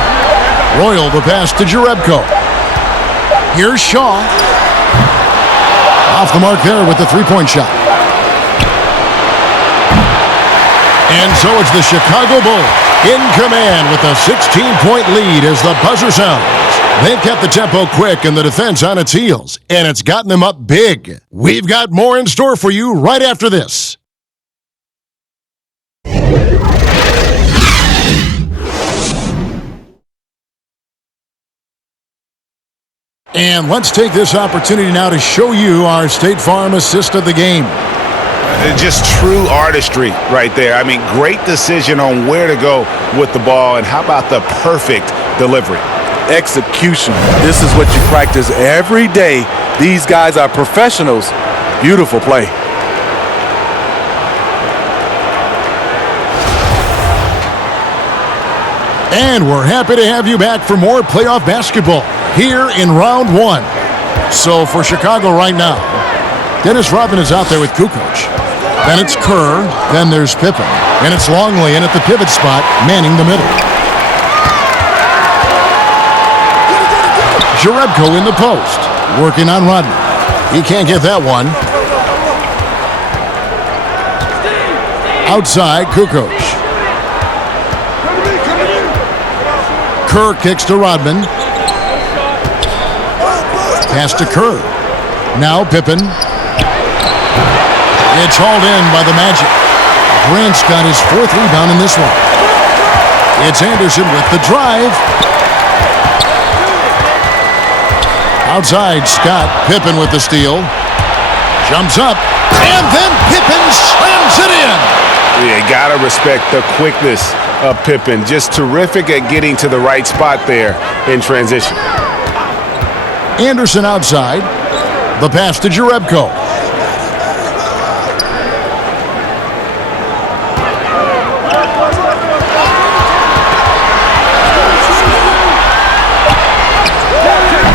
Royal the pass to Jerebko. Here's Shaw. Off the mark there with the three-point shot. And so it's the Chicago Bulls in command with a 16-point lead as the buzzer sounds. They've kept the tempo quick and the defense on its heels, and it's gotten them up big. We've got more in store for you right after this. And let's take this opportunity now to show you our State Farm assist of the game. Just true artistry right there. I mean, great decision on where to go with the ball, and how about the perfect delivery? Execution. This is what you practice every day. These guys are professionals. Beautiful play. And we're happy to have you back for more playoff basketball here in round one. So for Chicago right now, Dennis Rodman is out there with Kukoc. Then it's Kerr. Then there's Pippen. And it's Longley in at the pivot spot, manning the middle. Jerebko in the post, working on Rodman. He can't get that one. Outside, Kukoc. Kerr kicks to Rodman. Pass to Kerr. Now Pippen. It's hauled in by the Magic. Grant's got his fourth rebound in this one. It's Anderson with the drive. Outside, Scott. Pippen with the steal. Jumps up. And then Pippen slams it in. Yeah, gotta respect the quickness of Pippen. Just terrific at getting to the right spot there in transition. Anderson outside. The pass to Jerebko.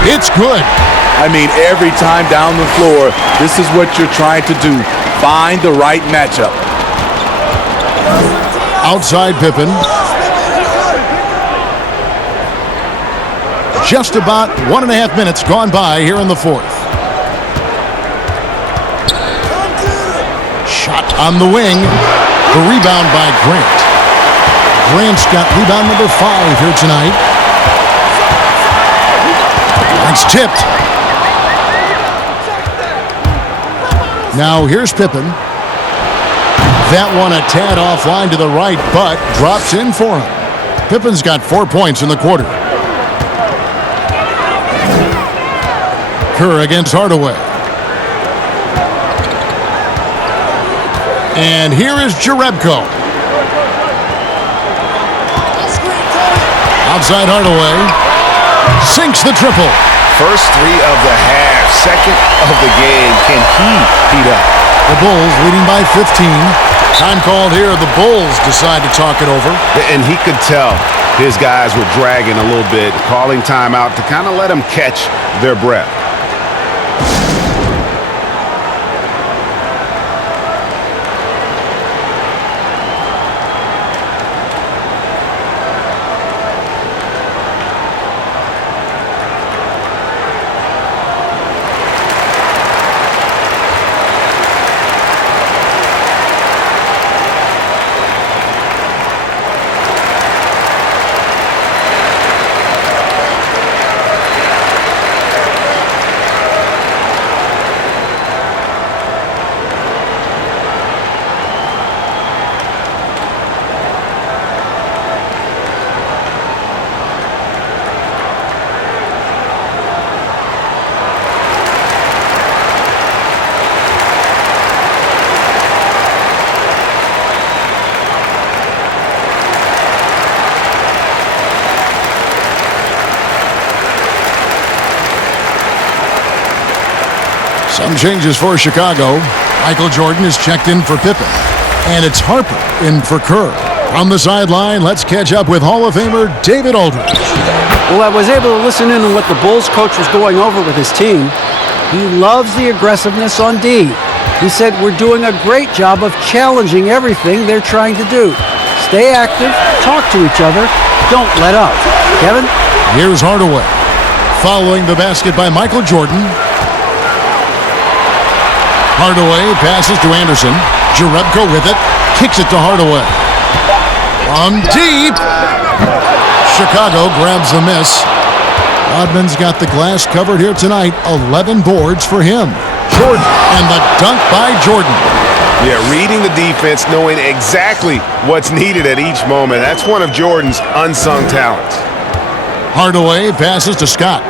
It's good. I mean, every time down the floor, this is what you're trying to do. Find the right matchup. Outside Pippen. Just about 1.5 minutes gone by here in the fourth. Shot on the wing. The rebound by Grant. Grant's got rebound number 5 here tonight. It's tipped. Now here's Pippen. That one a tad offline to the right, but drops in for him. Pippen's got 4 points in the quarter. Kerr against Hardaway. And here is Jerebko. Outside Hardaway. Sinks the triple. First 3 of the half, second of the game. Can he heat up? The Bulls leading by 15. Time called here. The Bulls decide to talk it over. And he could tell his guys were dragging a little bit, calling timeout to kind of let them catch their breath. Some changes for Chicago. Michael Jordan is checked in for Pippen. And it's Harper in for Kerr. On the sideline, let's catch up with Hall of Famer David Aldridge. Well, I was able to listen in on what the Bulls coach was going over with his team. He loves the aggressiveness on D. He said, we're doing a great job of challenging everything they're trying to do. Stay active, talk to each other, don't let up. Kevin? Here's Hardaway. Following the basket by Michael Jordan. Hardaway passes to Anderson. Jerebko with it. Kicks it to Hardaway. From deep. Chicago grabs the miss. Rodman's got the glass covered here tonight. 11 boards for him. Jordan. And the dunk by Jordan. Yeah, reading the defense, knowing exactly what's needed at each moment. That's one of Jordan's unsung talents. Hardaway passes to Scott.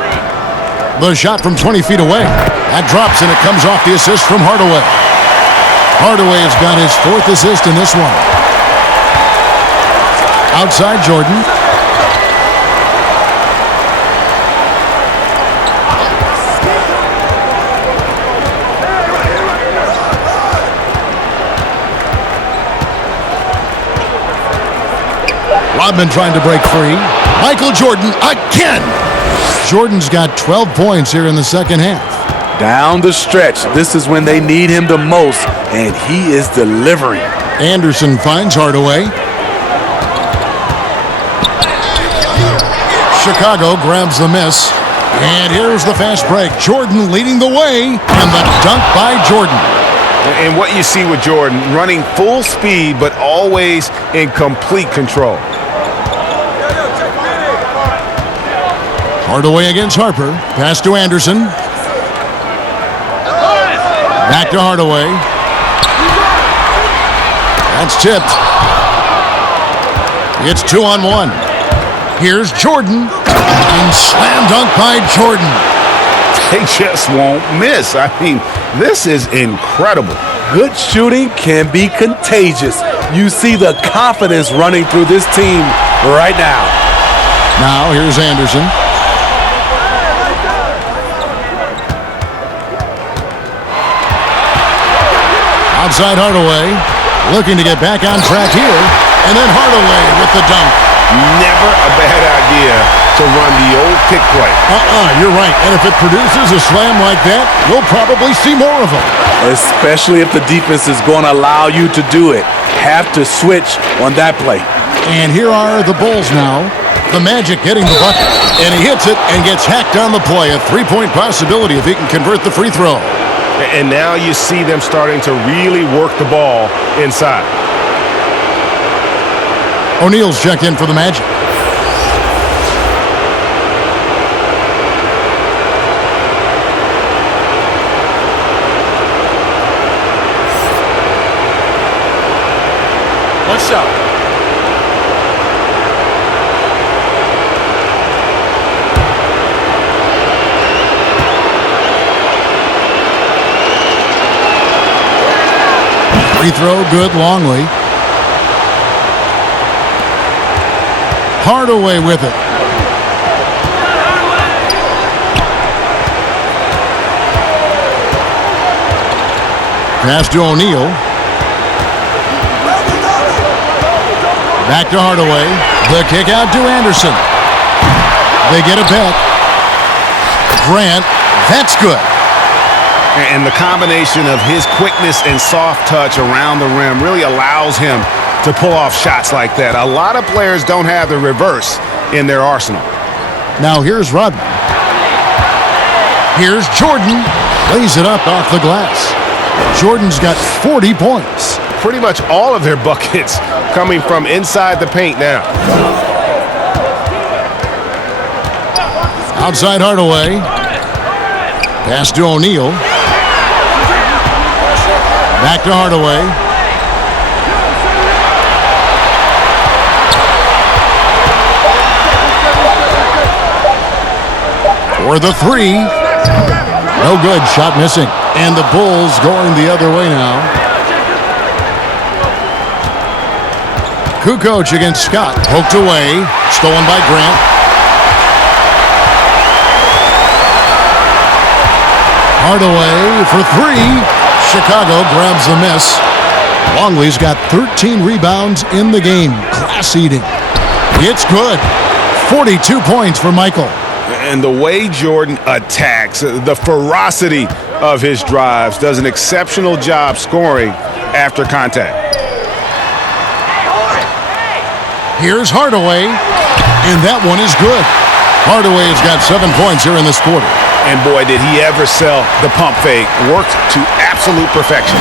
The shot from 20 feet away. That drops, and it comes off the assist from Hardaway. Hardaway has got his 4th assist in this one. Outside Jordan. Rodman trying to break free. Michael Jordan again. Jordan's got 12 points here in the second half. Down the stretch, this is when they need him the most, and he is delivering. Anderson finds Hardaway. Chicago grabs the miss. And here's the fast break. Jordan leading the way, and the dunk by Jordan. And what you see with Jordan, running full speed, but always in complete control. Hardaway against Harper. Pass to Anderson. Back to Hardaway. That's tipped. It's 2-on-1. Here's Jordan. And slam dunk by Jordan. They just won't miss. I mean, this is incredible. Good shooting can be contagious. You see the confidence running through this team right now. Now here's Anderson. Outside Hardaway, looking to get back on track here, and then Hardaway with the dunk. Never a bad idea to run the old pick play. You're right. And if it produces a slam like that, we'll probably see more of them. Especially if the defense is going to allow you to do it. Have to switch on that play. And here are the Bulls now. The Magic getting the bucket, and he hits it and gets hacked on the play. A 3-point possibility if he can convert the free throw. And now you see them starting to really work the ball inside. O'Neal's checked in for the Magic. One shot. Free throw, good, Longley. Hardaway with it. Pass to O'Neal. Back to Hardaway. The kick out to Anderson. They get it back. Grant, that's good. And the combination of his quickness and soft touch around the rim really allows him to pull off shots like that. A lot of players don't have the reverse in their arsenal. Now here's Rodman. Here's Jordan. Lays it up off the glass. Jordan's got 40 points. Pretty much all of their buckets coming from inside the paint now. Outside Hardaway. Pass to O'Neal. Back to Hardaway. For the three. No good. Shot missing. And the Bulls going the other way now. Kukoc against Scott. Poked away. Stolen by Grant. Hardaway for three. Chicago grabs the miss. Longley's got 13 rebounds in the game. Class eating. It's good. 42 points for Michael. And the way Jordan attacks, the ferocity of his drives, does an exceptional job scoring after contact. Here's Hardaway, and that one is good. Hardaway has got 7 points here in this quarter. And boy, did he ever sell the pump fake. Worked to absolute perfection.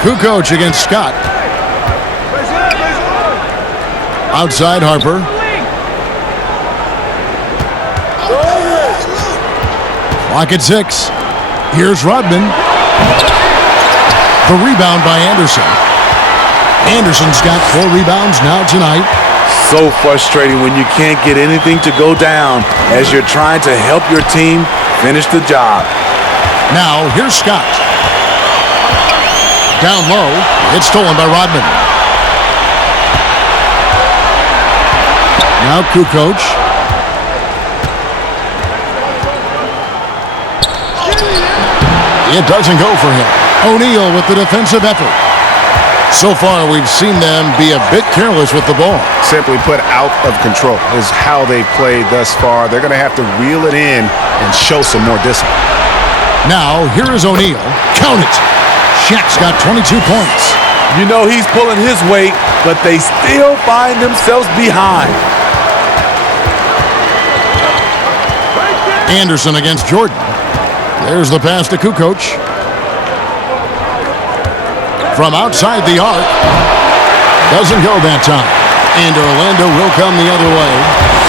Kukoc against Scott. Outside Harper. Clock at 6. Here's Rodman. The rebound by Anderson. Anderson's got 4 rebounds now tonight. So frustrating when you can't get anything to go down as you're trying to help your team finish the job. Now, here's Scott. Down low, it's stolen by Rodman. Now Kukoc. It doesn't go for him. O'Neal with the defensive effort. So far, we've seen them be a bit careless with the ball. Simply put, out of control is how they played thus far. They're going to have to reel it in and show some more discipline. Now, here is O'Neal. Count it. Shaq's got 22 points. You know he's pulling his weight, but they still find themselves behind. Anderson against Jordan. There's the pass to Kukoc. From outside the arc. Doesn't go that time. And Orlando will come the other way.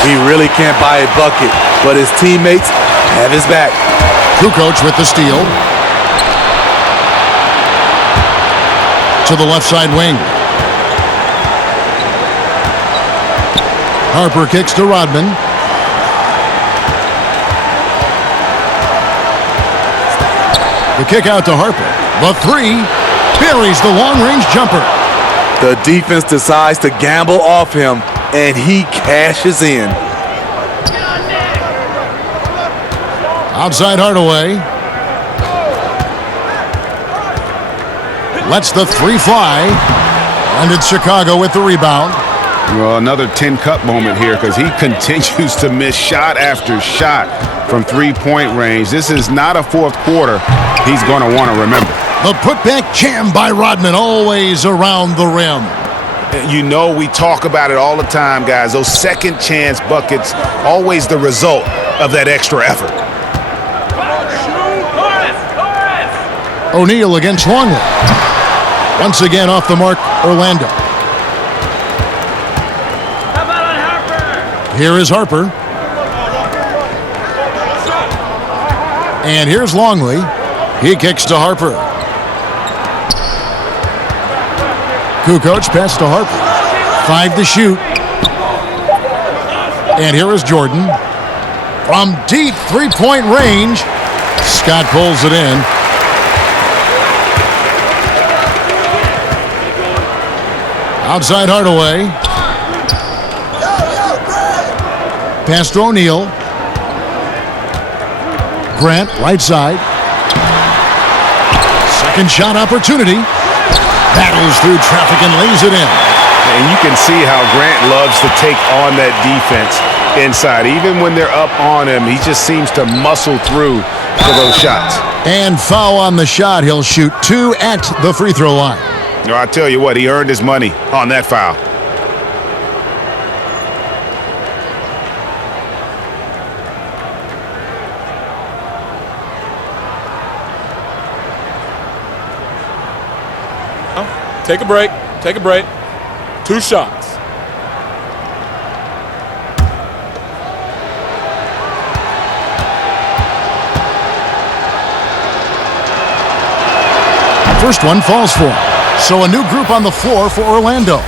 He really can't buy a bucket, but his teammates have his back. Kukoc with the steal. To the left side wing. Harper kicks to Rodman. The kick out to Harper. The three. Buries the long-range jumper. The defense decides to gamble off him, and he cashes in. Outside Hardaway. Lets the three fly. And it's Chicago with the rebound. Well, another 10-cup moment here because he continues to miss shot after shot from three-point range. This is not a fourth quarter he's going to want to remember. The putback jam by Rodman, always around the rim. You know, we talk about it all the time, guys. Those second chance buckets, always the result of that extra effort. O'Neal against Longley. Once again off the mark, Orlando. Here is Harper. And here's Longley. He kicks to Harper. Kukoc pass to Harper. 5 to shoot. And here is Jordan. From deep three-point range, Scott pulls it in. Outside Hardaway. Pass to O'Neal. Grant, right side. Second shot opportunity. Battles through traffic and lays it in. And you can see how Grant loves to take on that defense inside. Even when they're up on him, he just seems to muscle through for those shots. And foul on the shot. He'll shoot 2 at the free throw line. No, I tell you what, he earned his money on that foul. Take a break. Take a break. 2 shots. First one falls for him. So a new group on the floor for Orlando.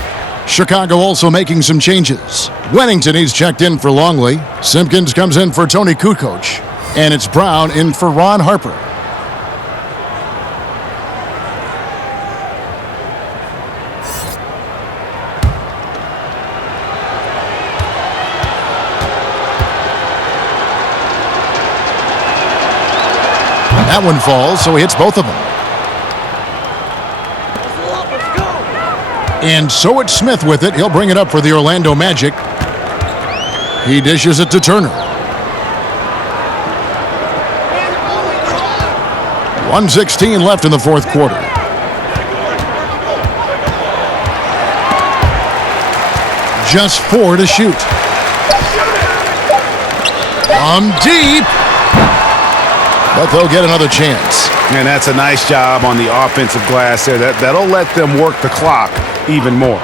Chicago also making some changes. Wennington, he's checked in for Longley. Simpkins comes in for Tony Kukoc. And it's Brown in for Ron Harper. That one falls, so he hits both of them. And so it's Smith with it. He'll bring it up for the Orlando Magic. He dishes it to Turner. 1:16 left in the fourth quarter. Just 4 to shoot. Deep. But they'll get another chance. And that's a nice job on the offensive glass there. That'll let them work the clock even more.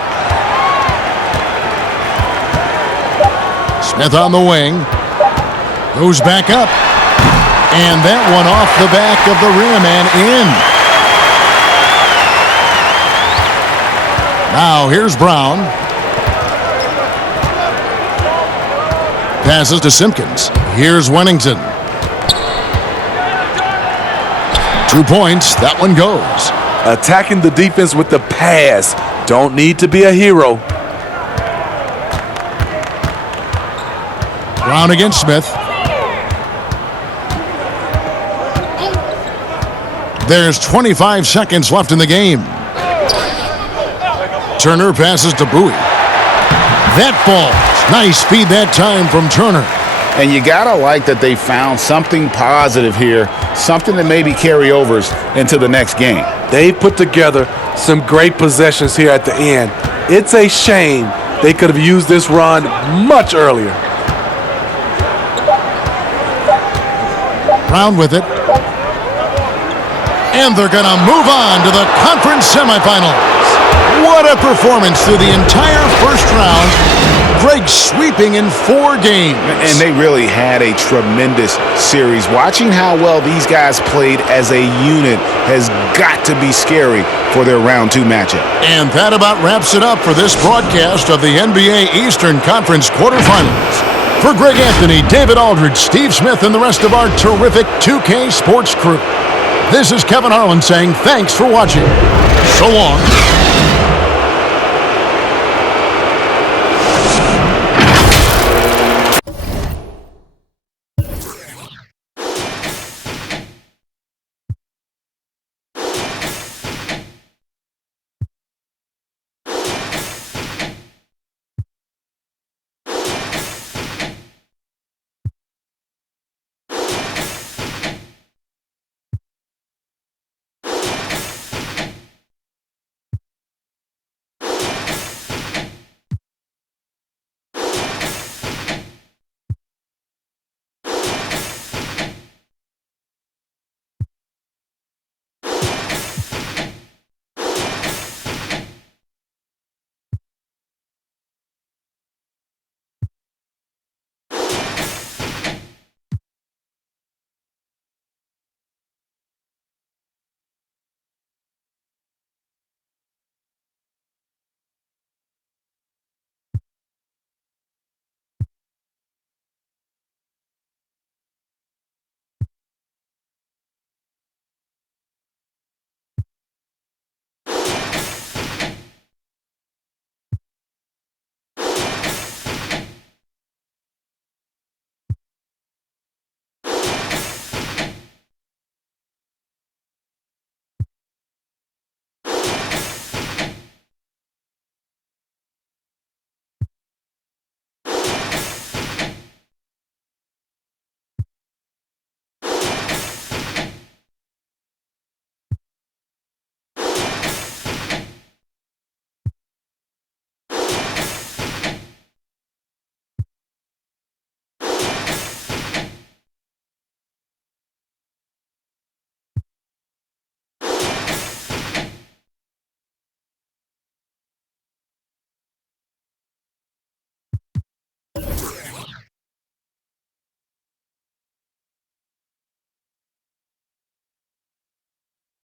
Smith on the wing. Goes back up. And that one off the back of the rim and in. Now here's Brown. Passes to Simpkins. Here's Wennington. 2 points. That one goes. Attacking the defense with the pass. Don't need to be a hero. Brown against Smith. There's 25 seconds left in the game. Turner passes to Bowie. That falls. Nice feed that time from Turner. And you got to like that they found something positive here, something that maybe carry overs into the next game. They put together some great possessions here at the end. It's a shame they could have used this run much earlier. Brown with it. And they're going to move on to the conference semifinals. What a performance through the entire first round. Greg sweeping in 4 games. And they really had a tremendous series. Watching how well these guys played as a unit has got to be scary for their round 2 matchup. And that about wraps it up for this broadcast of the NBA Eastern Conference quarterfinals. For Greg Anthony, David Aldridge, Steve Smith, and the rest of our terrific 2K Sports crew, this is Kevin Harlan saying thanks for watching. So long.